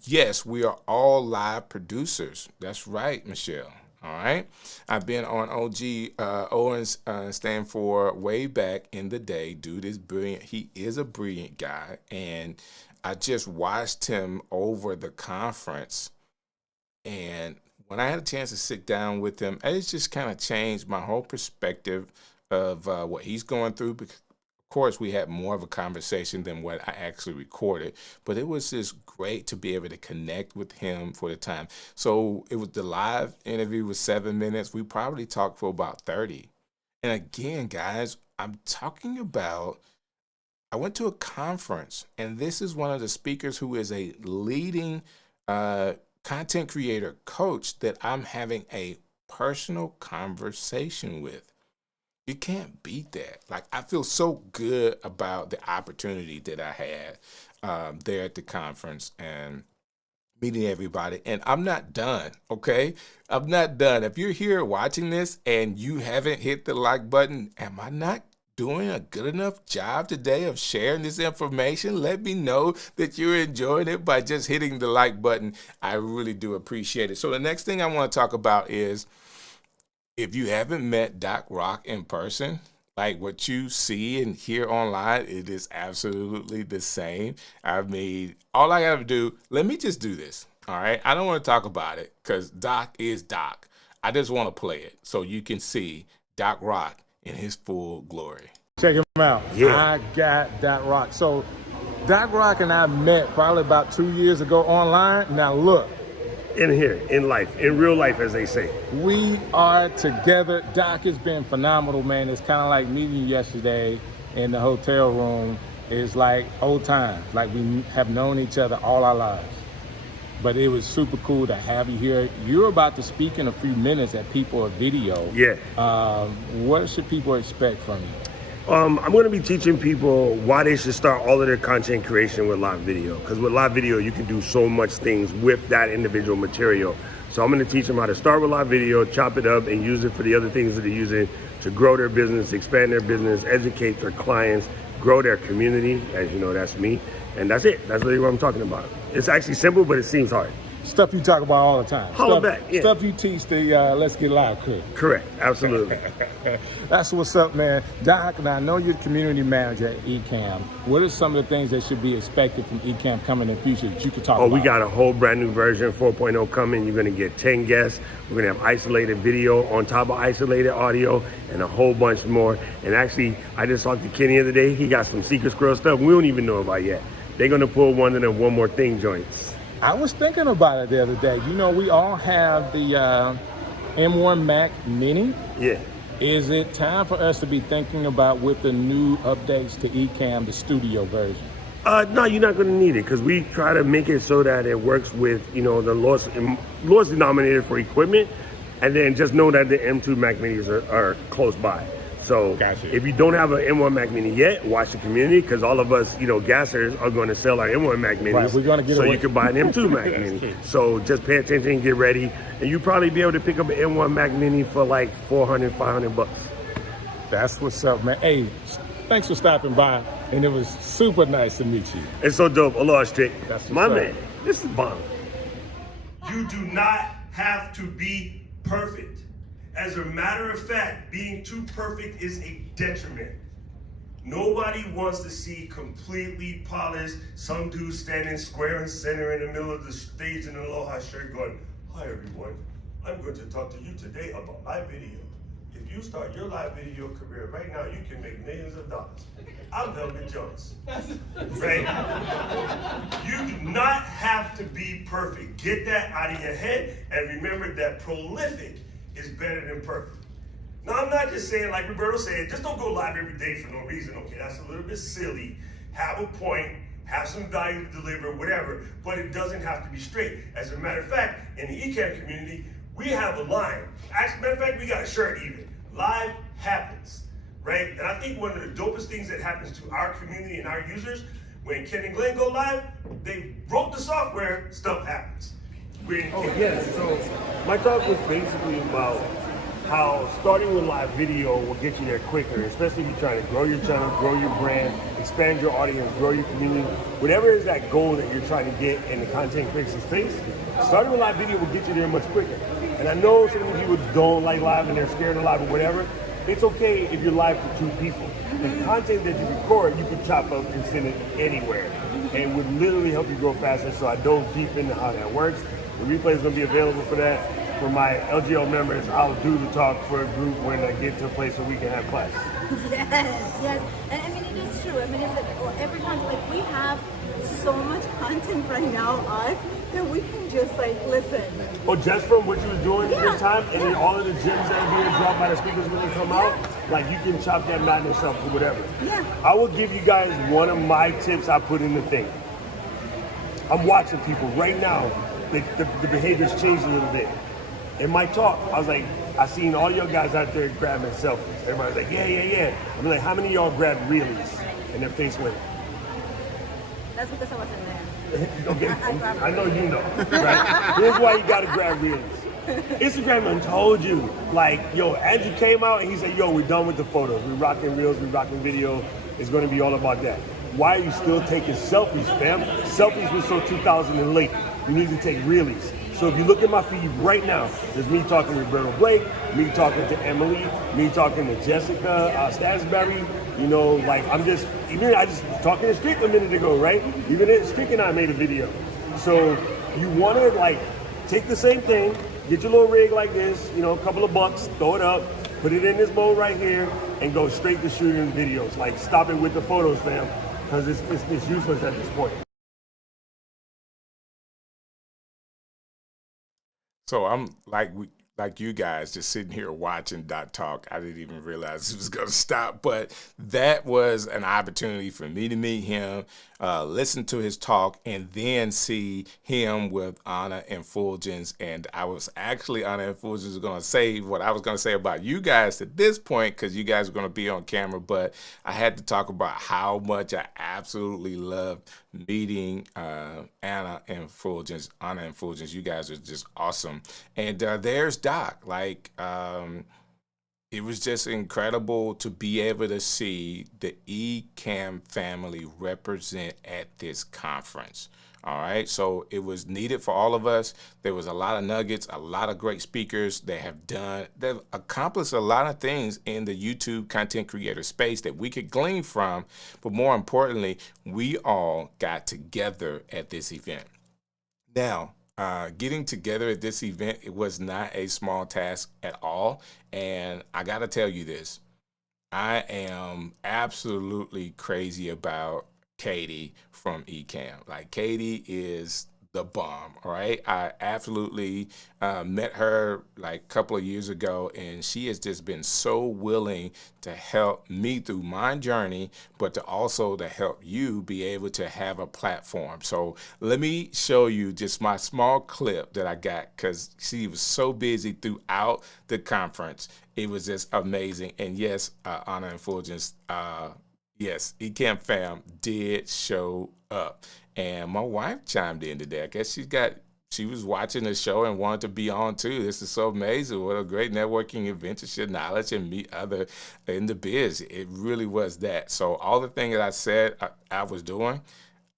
Yes, we are all live producers. That's right, Michelle. All right. I've been on OG Owens stand for way back in the day. Dude is brilliant. He is a brilliant guy. And I just watched him over the conference. And when I had a chance to sit down with him, it's just kind of changed my whole perspective of what he's going through. Because of course, we had more of a conversation than what I actually recorded, but it was just great to be able to connect with him for the time. So it was the live interview was 7 minutes. We probably talked for about 30. And again, guys, I'm talking about, I went to a conference, and this is one of the speakers who is a leading content creator coach that I'm having a personal conversation with. You can't beat that. Like, I feel so good about the opportunity that I had there at the conference and meeting everybody. And I'm not done, okay? I'm not done. If you're here watching this and you haven't hit the like button, am I not doing a good enough job today of sharing this information? Let me know that you're enjoying it by just hitting the like button. I really do appreciate it. So the next thing I want to talk about is, if you haven't met Doc Rock in person, like what you see and hear online, it is absolutely the same. I mean, all I got to do, let me just do this, all right? I don't want to talk about it because Doc is Doc. I just want to play it so you can see Doc Rock in his full glory. Check him out. Yeah. I got Doc Rock. So Doc Rock and I met probably about 2 years ago online. Now look, in here, in life, in real life, as they say. We are together. Doc, has been phenomenal, man. It's kind of like meeting you yesterday in the hotel room. It's like old times, like we have known each other all our lives. But it was super cool to have you here. You're about to speak in a few minutes at People of Video. Yeah. What should people expect from you? I'm going to be teaching people why they should start all of their content creation with live video. Because with live video, you can do so much things with that individual material. So I'm going to teach them how to start with live video, chop it up, and use it for the other things that they're using to grow their business, expand their business, educate their clients, grow their community. As you know, that's me. And that's it. That's really what I'm talking about. It's actually simple, but it seems hard. Stuff you talk about all the time. Holla back, yeah. Stuff you teach the Let's Get Live crew. Correct, absolutely. That's what's up, man. Doc, and I know you're the community manager at Ecamm. What are some of the things that should be expected from Ecamm coming in the future that you could talk about? We got a whole brand new version, 4.0 coming. You're gonna get 10 guests. We're gonna have isolated video on top of isolated audio and a whole bunch more. And actually, I just talked to Kenny the other day. He got some secret squirrel stuff we don't even know about yet. They're gonna pull one of them One More Thing joints. I was thinking about it the other day. You know, we all have the M1 Mac Mini. Yeah. Is it time for us to be thinking about with the new updates to Ecamm, the studio version? No, you're not going to need it because we try to make it so that it works with, you know, the lowest denominator for equipment, and then just know that the M2 Mac Minis are close by. So Gotcha. If you don't have an M1 Mac Mini yet, watch the community because all of us, you know, gassers are going to sell our M1 Mac Minis. Right, we're gonna get so away. you can buy an M2 Mac Mini. So just pay attention, get ready, and you'll probably be able to pick up an M1 Mac Mini for like $400, $500. That's what's up, man. Hey, thanks for stopping by, and it was super nice to meet you. It's so dope. Aloha, Strick. That's what's My up. man, this is bomb. You do not have to be perfect. As a matter of fact, being too perfect is a detriment. Nobody wants to see completely polished, some dude standing square and center in the middle of the stage in an aloha shirt going, "Hi everyone, I'm going to talk to you today about live video. If you start your live video career right now, you can make millions of dollars. I'm Velvet Jones." Right? You do not have to be perfect. Get that out of your head and remember that prolific is better than perfect. Now, I'm not just saying, like Roberto said, just don't go live every day for no reason. Okay, that's a little bit silly. Have a point, have some value to deliver, whatever, but it doesn't have to be straight. As a matter of fact, in the Ecamm community, we have a line. As a matter of fact, we got a shirt even. Live happens, right? And I think one of the dopest things that happens to our community and our users, when Ken and Glenn go live, they broke the software, stuff happens. So my talk was basically about how starting with live video will get you there quicker, especially if you're trying to grow your channel, grow your brand, expand your audience, grow your community. Whatever is that goal that you're trying to get in the content creation space, starting with live video will get you there much quicker. And I know some of people don't like live and they're scared of live or whatever. It's okay if you're live for 2 people. The content that you record, you can chop up and send it anywhere. And would literally help you grow faster. So I dove deep into how that works. The replay is going to be available for that. For my LGL members, I'll do the talk for a group when I get to a place where we can have class. Yes. And I mean, it is true. I mean, it's like everyone's like, we have so much content right now, us, that we can just like listen. Oh, just from what you were doing this time, and then all of the gems that are being dropped by the speakers when they come out, like you can chop that madness up or whatever. Yeah. I will give you guys one of my tips I put in the thing. I'm watching people right now. The behavior's changed a little bit. In my talk, I was like, I seen all y'all guys out there grabbing selfies. Everybody's like, yeah. I'm like, how many of y'all grabbed reelies? And their face went. That's because I wasn't there. Okay, I know you know, right? Here's why you gotta grab reelies. Instagram done told you, like, yo, Andrew came out and he said, yo, we're done with the photos. We're rocking reels, we're rocking video. It's gonna be all about that. Why are you still taking selfies, fam? Selfies was so 2000 and late. You need to take reelies. So if you look at my feed right now, there's me talking to Roberto Blake, me talking to Emily, me talking to Jessica Stansberry. You know, like I just was talking to Strick a minute ago, right? Even Strick and I made a video. So you want to like take the same thing, get your little rig like this, you know, a couple of bucks, throw it up, put it in this mode right here, and go straight to shooting videos. Like stop it with the photos, fam, because it's useless at this point. So I'm like you guys just sitting here watching Dot Talk. I didn't even realize it was going to stop, but that was an opportunity for me to meet him, listen to his talk, and then see him with Anna and Fulgens. And I was actually, Anna and Fulgens was going to say what I was going to say about you guys at this point, because you guys are going to be on camera, but I had to talk about how much I absolutely loved meeting Anna and Fulgens. You guys are just awesome. And there's Doc. It was just incredible to be able to see the Ecamm family represent at this conference. All right, so it was needed for all of us. There was a lot of nuggets, a lot of great speakers that they've accomplished a lot of things in the YouTube content creator space that we could glean from. But more importantly, we all got together at this event. Now, getting together at this event, it was not a small task at all. And I got to tell you this, I am absolutely crazy about Katie from Ecamm. Like, Katie is the bomb, all right? I absolutely met her like a couple of years ago, and she has just been so willing to help me through my journey, but to also to help you be able to have a platform. So let me show you just my small clip that I got, because she was so busy throughout the conference. It was just amazing. And yes, Anna and Fulgens, yes, Ecamm fam did show up. And my wife chimed in today. I guess she was watching the show and wanted to be on too. This is so amazing. What a great networking event to share knowledge and meet other in the biz. It really was that. So all the things that I said I was doing,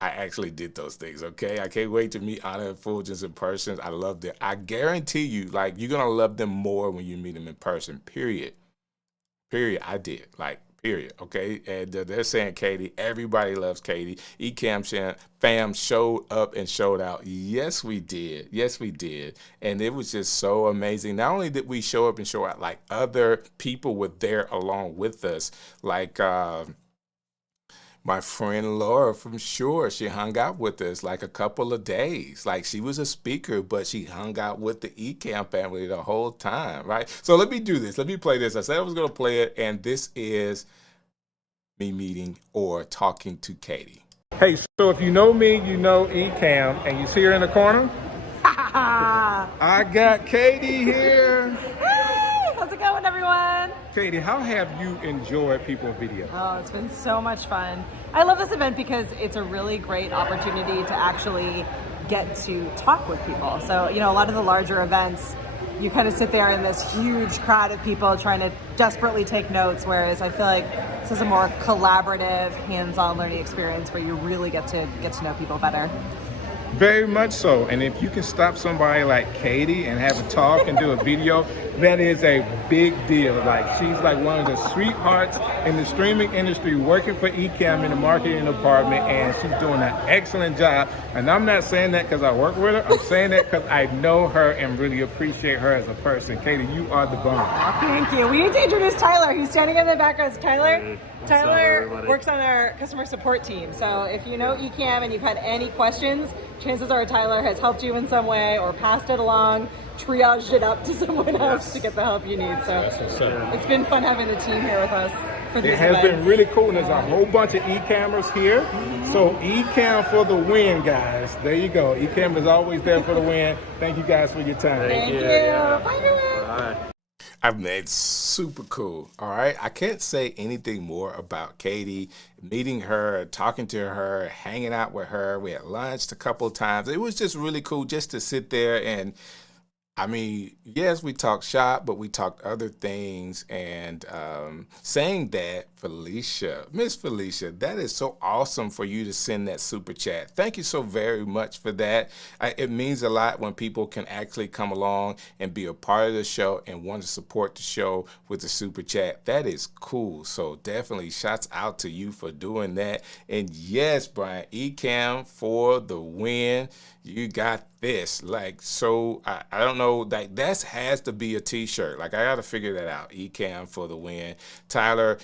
I actually did those things, okay? I can't wait to meet Anna and Fulgens in person. I love them. I guarantee you, like, you're going to love them more when you meet them in person, period. Period. I did. Like, period. Okay. And they're saying Katie. Everybody loves Katie. Ecamm fam showed up and showed out. Yes, we did. Yes, we did. And it was just so amazing. Not only did we show up and show out, like, other people were there along with us. Like, my friend Laura from Shore, she hung out with us like a couple of days. Like, she was a speaker, but she hung out with the Ecamm family the whole time, right? So let me do this. Let me play this. I said I was going to play it, and this is me meeting or talking to Katie. Hey, so if you know me, you know Ecamm, and you see her in the corner? I got Katie here. Hey, how's it going, everyone? Katie, how have you enjoyed People Video? Oh, it's been so much fun. I love this event because it's a really great opportunity to actually get to talk with people. So, you know, a lot of the larger events, you kind of sit there in this huge crowd of people trying to desperately take notes, whereas I feel like this is a more collaborative, hands-on learning experience where you really get to know people better. Very much so. And if you can stop somebody like Katie and have a talk and do a video, that is a big deal. Like, she's like one of the sweethearts in the streaming industry, working for Ecamm in the marketing department, and she's doing an excellent job. And I'm not saying that because I work with her. I'm saying that because I know her and really appreciate her as a person. Katie, you are the bomb. Oh, thank you. We need to introduce Tyler. He's standing in the background. Tyler works on our customer support team. So if you know Ecamm and you've had any questions, chances are Tyler has helped you in some way or passed it along, triaged it up to someone else to get the help you need. So it's been fun having the team here with us for these events. It has been really cool, and there's a whole bunch of Ecammers here. So Ecamm for the win, guys. There you go. Ecamm is always there for the win. Thank you guys for your time. Thank you. Bye, everyone. Bye. I mean, it's super cool. All right. I can't say anything more about Katie. Meeting her, talking to her, hanging out with her. We had lunch a couple of times. It was just really cool just to sit there and, I mean, yes, we talked shop, but we talked other things. And saying that, Felicia, Miss Felicia, that is so awesome for you to send that super chat. Thank you so very much for that. It means a lot when people can actually come along and be a part of the show and want to support the show with the super chat. That is cool. So definitely shouts out to you for doing that. And yes, Brian, Ecamm for the win. You got this. Like, so I don't know, like, that has to be a t-shirt. Like, I got to figure that out. Ecamm for the win. Tyler,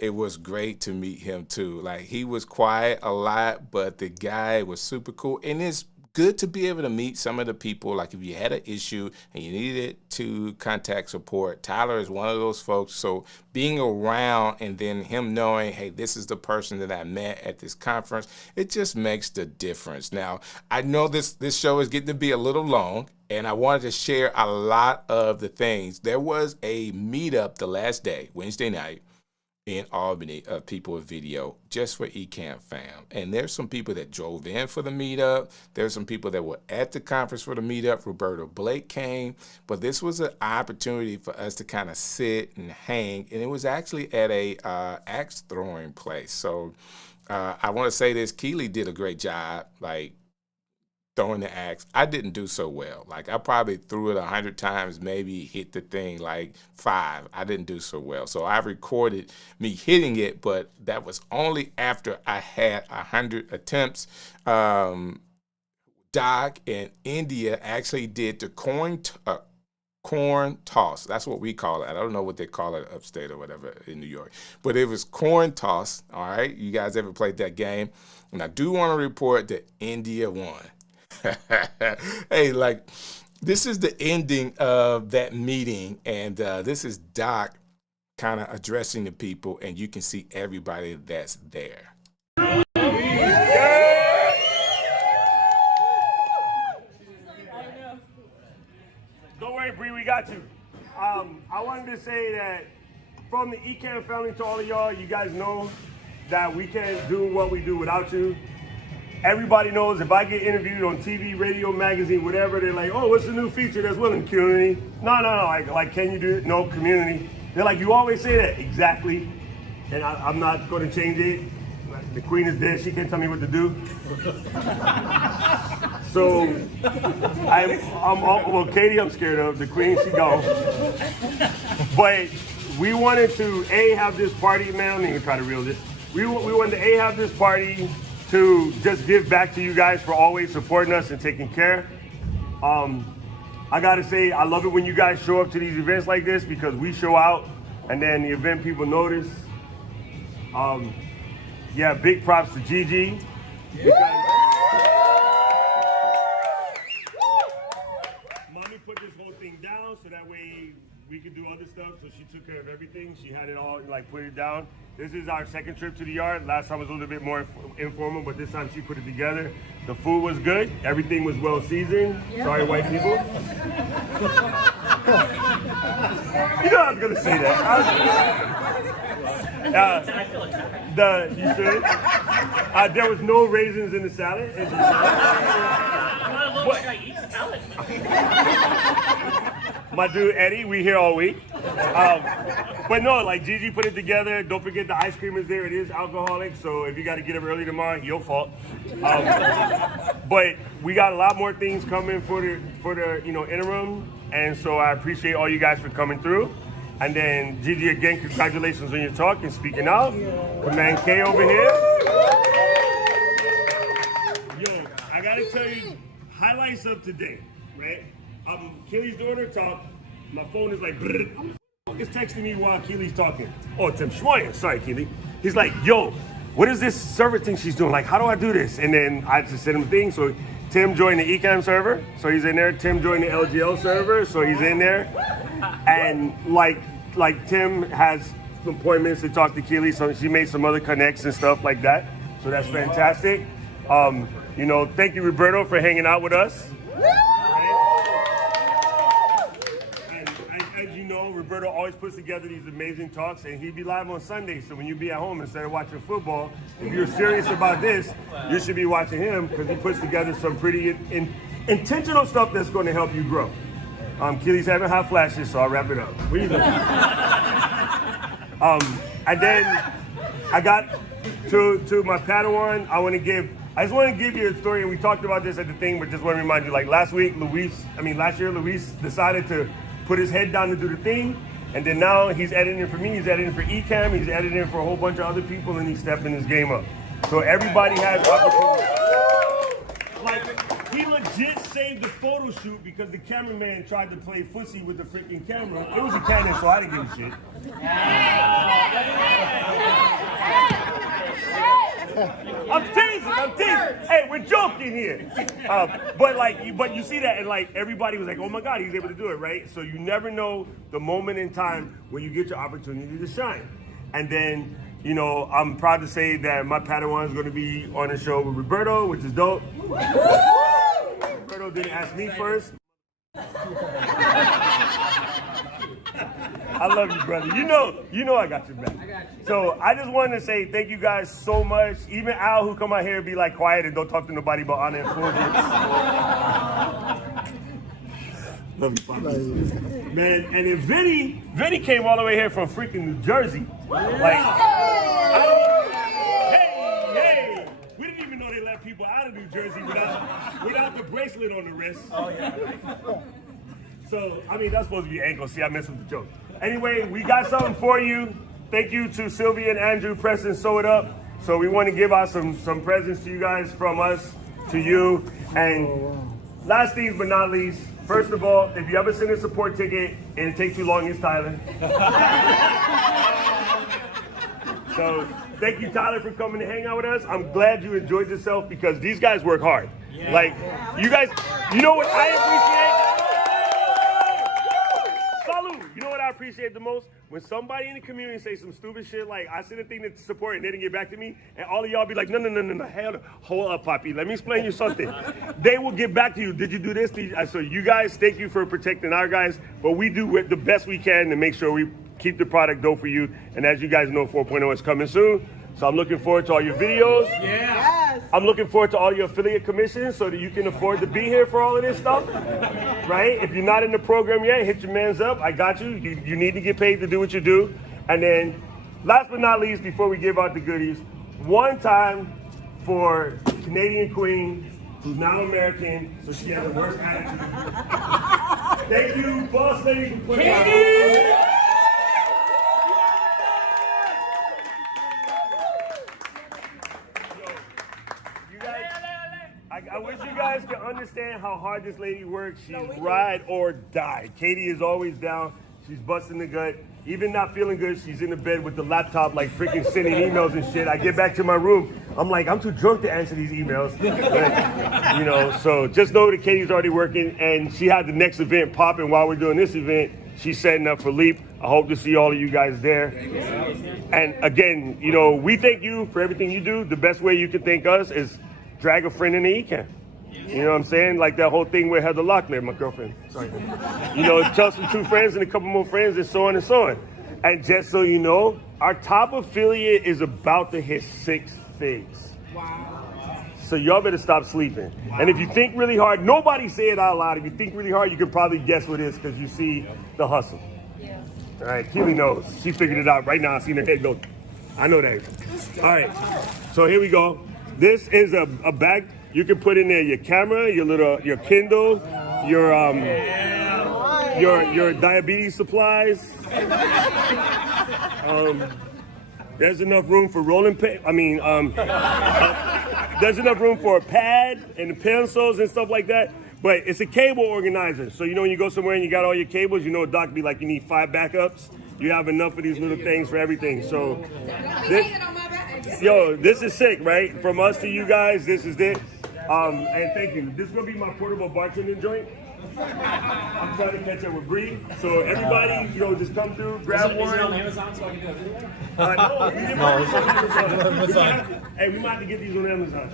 it was great to meet him too. Like, he was quiet a lot, but the guy was super cool. And it's good to be able to meet some of the people. Like if you had an issue and you needed to contact support, Tyler is one of those folks. So being around and then him knowing, hey, this is the person that I met at this conference, it just makes the difference. Now, I know this show is getting to be a little long, and I wanted to share a lot of the things. There was a meetup the last day, Wednesday night, in Albany of people with video just for Ecamm fam. And there's some people that drove in for the meetup. There's some people that were at the conference for the meetup. Roberto Blake came. But this was an opportunity for us to kind of sit and hang. And it was actually at a axe throwing place. So I want to say this, Keely did a great job, like throwing the axe. I didn't do so well. Like I probably threw it 100 times, maybe hit the thing like 5. I didn't do so well. So I recorded me hitting it, but that was only after I had 100 attempts. Doc and India actually did the corn toss. That's what we call it. I don't know what they call it upstate or whatever in New York, but it was corn toss. All right. You guys ever played that game? And I do want to report that India won. Hey, like, this is the ending of that meeting, and this is Doc kind of addressing the people, and you can see everybody that's there. Don't worry, Bree, we got you. I wanted to say that from the Ecamm family to all of y'all, you guys know that we can't do what we do without you. Everybody knows if I get interviewed on TV, radio, magazine, whatever, they're like, oh, what's the new feature that's willing? Community. No. Like, can you do it? No, community. They're like, you always say that. Exactly. And I'm not going to change it. The queen is dead. She can't tell me what to do. So, well, Katie, I'm scared of. The queen, she gone. But we wanted to, have this party. Man, I'm not even trying to reel this. We wanted to, have this party to just give back to you guys for always supporting us and taking care. I gotta say, I love it when you guys show up to these events like this because we show out and then the event people notice. Yeah, big props to Gigi. Because Mommy put this whole thing down so that way we could do other stuff. So she took care of everything. She had it all, like, put it down. This is our second trip to the yard. Last time was a little bit more informal, but this time she put it together. The food was good. Everything was well seasoned. Yep. Sorry, white people. You know I was gonna say that. You should. There was no raisins in the salad. My dude Eddie, we here all week. But no, like Gigi put it together. Don't forget the ice cream is there. It is alcoholic, so if you got to get up early tomorrow, your fault. But we got a lot more things coming for the interim, and so I appreciate all you guys for coming through. And then Gigi, again, congratulations on your talk and speaking out. Command K over here. Yo, I gotta tell you, highlights of today, right? Keely's daughter talked. My phone is like, it's texting me while Keely's talking. Oh, Tim Schmoyer. Sorry, Keely. He's like, yo, what is this server thing she's doing? Like, how do I do this? And then I just sent him a thing. So Tim joined the Ecamm server. So he's in there. Tim joined the LGL server. So he's in there. And like Tim has appointments to talk to Keely. So she made some other connects and stuff like that. So that's fantastic. Thank you, Roberto, for hanging out with us. Roberto always puts together these amazing talks, and he'd be live on Sundays. So when you be at home instead of watching football, if you're serious about this, you should be watching him because he puts together some pretty intentional stuff that's going to help you grow. Keely's having hot flashes, so I'll wrap it up. What do you think? And then I got to my Padawan. I just want to give you a story, and we talked about this at the thing, but just want to remind you, like last year, Luis decided to put his head down to do the thing, and then now he's editing for me, he's editing for Ecamm, he's editing for a whole bunch of other people, and he's stepping his game up. So everybody has opportunity. Like, he legit saved the photo shoot because the cameraman tried to play footsie with the freaking camera. It was a Canon, so I didn't give a shit. I'm teasing. Hey, we're joking here. But you see that, and like everybody was like, "Oh my God, he's able to do it!" Right? So you never know the moment in time when you get your opportunity to shine. And then, you know, I'm proud to say that my Padawan is going to be on the show with Roberto, which is dope. Roberto didn't ask me first. I love you, brother. You know I got your back. So I just wanted to say thank you guys so much. Even Al, who come out here and be like quiet and don't talk to nobody but Anna and Fulgence. Love you, Papa. Man, and then Vinny came all the way here from freaking New Jersey. Hey, we didn't even know they let people out of New Jersey without the bracelet on the wrist. Oh yeah. So, I mean, that's supposed to be ankle. See, I messed with the joke. Anyway, we got something for you. Thank you to Sylvia and Andrew pressing Sew It Up. So we want to give out some presents to you guys from us to you. And last thing but not least, first of all, if you ever send a support ticket and it takes too long, it's Tyler. So thank you, Tyler, for coming to hang out with us. I'm glad you enjoyed yourself because these guys work hard. Yeah. Like, you guys, you know what I appreciate? You know what I appreciate the most? When somebody in the community say some stupid shit like, I sent a thing to support and they didn't get back to me, and all of y'all be like, no, hold up, Poppy. Let me explain you something. They will get back to you. Did you do this? So you guys, thank you for protecting our guys, but we do the best we can to make sure we keep the product dope for you. And as you guys know, 4.0 is coming soon. So I'm looking forward to all your videos. Yeah. Yes. I'm looking forward to all your affiliate commissions so that you can afford to be here for all of this stuff. Right? If you're not in the program yet, hit your mans up. I got you. You need to get paid to do what you do. And then, last but not least, before we give out the goodies, one time for Canadian Queen, who's now American, so she has the worst attitude. Thank you, boss lady, for putting out. I wish you guys could understand how hard this lady works. She's ride or die. Katie is always down. She's busting the gut. Even not feeling good, she's in the bed with the laptop, like freaking sending emails and shit. I get back to my room. I'm like, I'm too drunk to answer these emails. But, you know, so just know that Katie's already working, and she had the next event popping while we're doing this event. She's setting up for Leap. I hope to see all of you guys there. And again, you know, we thank you for everything you do. The best way you can thank us is drag a friend in the Ecamm. You know what I'm saying? Like that whole thing with Heather Locklear, my girlfriend. Sorry. You know, tell some two friends and a couple more friends and so on and so on. And just so you know, our top affiliate is about to hit 6 figs. Wow. So y'all better stop sleeping. Wow. And if you think really hard, nobody say it out loud. If you think really hard, you can probably guess what it is because you see the hustle. Yeah. All right, Keely knows. She figured it out right now. I seen her head go. I know that. All right, so here we go. This is a bag. You can put in there your camera, your Kindle, your diabetes supplies. There's enough room for rolling there's enough room for a pad and pencils and stuff like that. But it's a cable organizer. So you know when you go somewhere and you got all your cables, you know a doc be like, you need 5 backups. You have enough of these little things for everything. So this is sick, right? From us to you guys, this is it. And thank you. This is gonna be my portable bartending joint. I'm trying to catch up with Bree. So everybody, just come through, grab one. Is it on Amazon so I can do a video? We might have to get these on Amazon.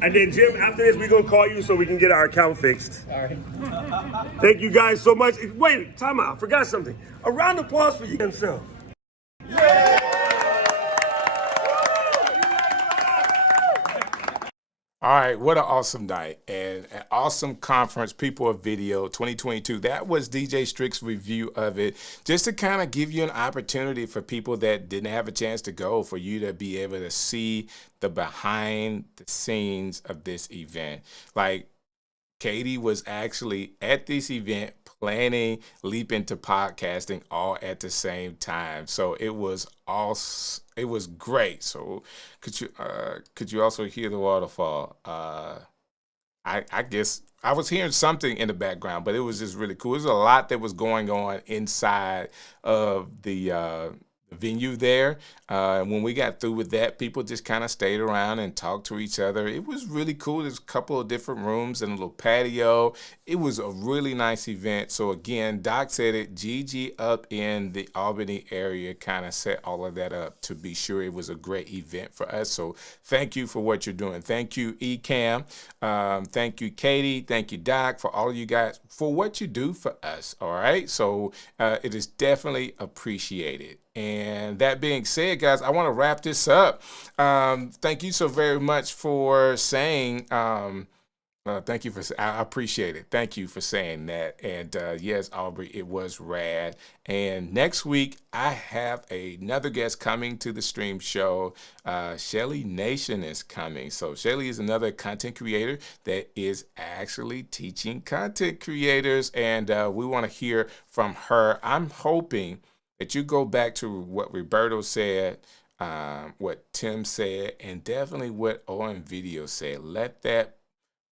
And then Jim, after this, we're gonna call you so we can get our account fixed. All right. Thank you guys so much. Wait, time out. I forgot something. A round of applause for you himself. Yeah! All right, what an awesome night and an awesome conference, People of Video 2022. That was DJ Strick's review of it, just to kind of give you an opportunity for people that didn't have a chance to go, for you to be able to see the behind the scenes of this event. Like, Katie was actually at this event planning Leap into podcasting all at the same time. So it was great. So could you also hear the waterfall? I guess I was hearing something in the background, but it was just really cool. There's a lot that was going on inside of the venue there. When we got through with that, people just kind of stayed around and talked to each other. It was really cool. There's a couple of different rooms and a little patio. It was a really nice event. So again, Doc said it, Gigi up in the Albany area kind of set all of that up to be sure it was a great event for us. So thank you for what you're doing. Thank you, Ecamm. Thank you, Katie. Thank you, Doc, for all of you guys for what you do for us. All right. So it is definitely appreciated. And that being said, guys, I want to wrap this up. Thank you so very much for saying, thank you for, I appreciate it. Thank you for saying that. And yes, Aubrey, it was rad. And next week, I have another guest coming to the stream show. Shelly Nation is coming. So Shelly is another content creator that is actually teaching content creators. And we want to hear from her. I'm hoping that you go back to what Roberto said, what Tim said, and definitely what OM Video said. Let that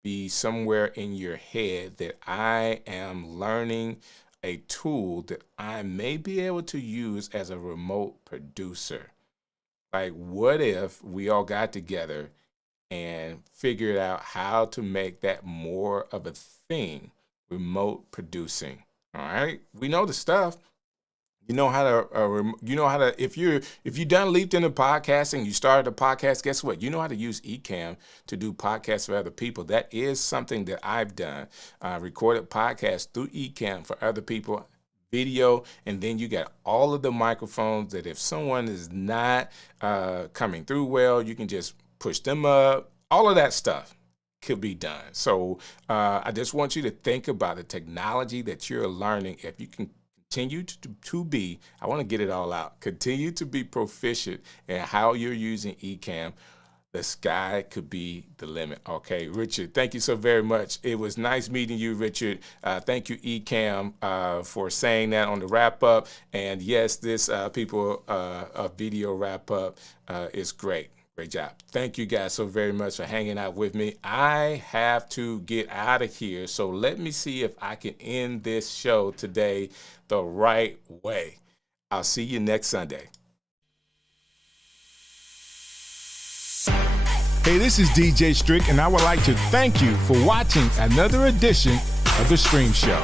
be somewhere in your head that I am learning a tool that I may be able to use as a remote producer. Like, what if we all got together and figured out how to make that more of a thing, remote producing? All right, we know the stuff. You know how to, if you've done leaped into podcasting, you started a podcast, guess what? You know how to use Ecamm to do podcasts for other people. That is something that I've done. Recorded podcasts through Ecamm for other people, video, and then you got all of the microphones that if someone is not coming through well, you can just push them up. All of that stuff could be done. So I just want you to think about the technology that you're learning. If you can continue to be, I want to get it all out, continue to be proficient in how you're using Ecamm, the sky could be the limit. Okay, Richard, thank you so very much. It was nice meeting you, Richard. Thank you, Ecamm, for saying that on the wrap up. And yes, this video wrap up is great. Great job. Thank you guys so very much for hanging out with me. I have to get out of here, so let me see if I can end this show today the right way. I'll see you next Sunday. Hey, this is DJ Strick, and I would like to thank you for watching another edition of The Stream Show.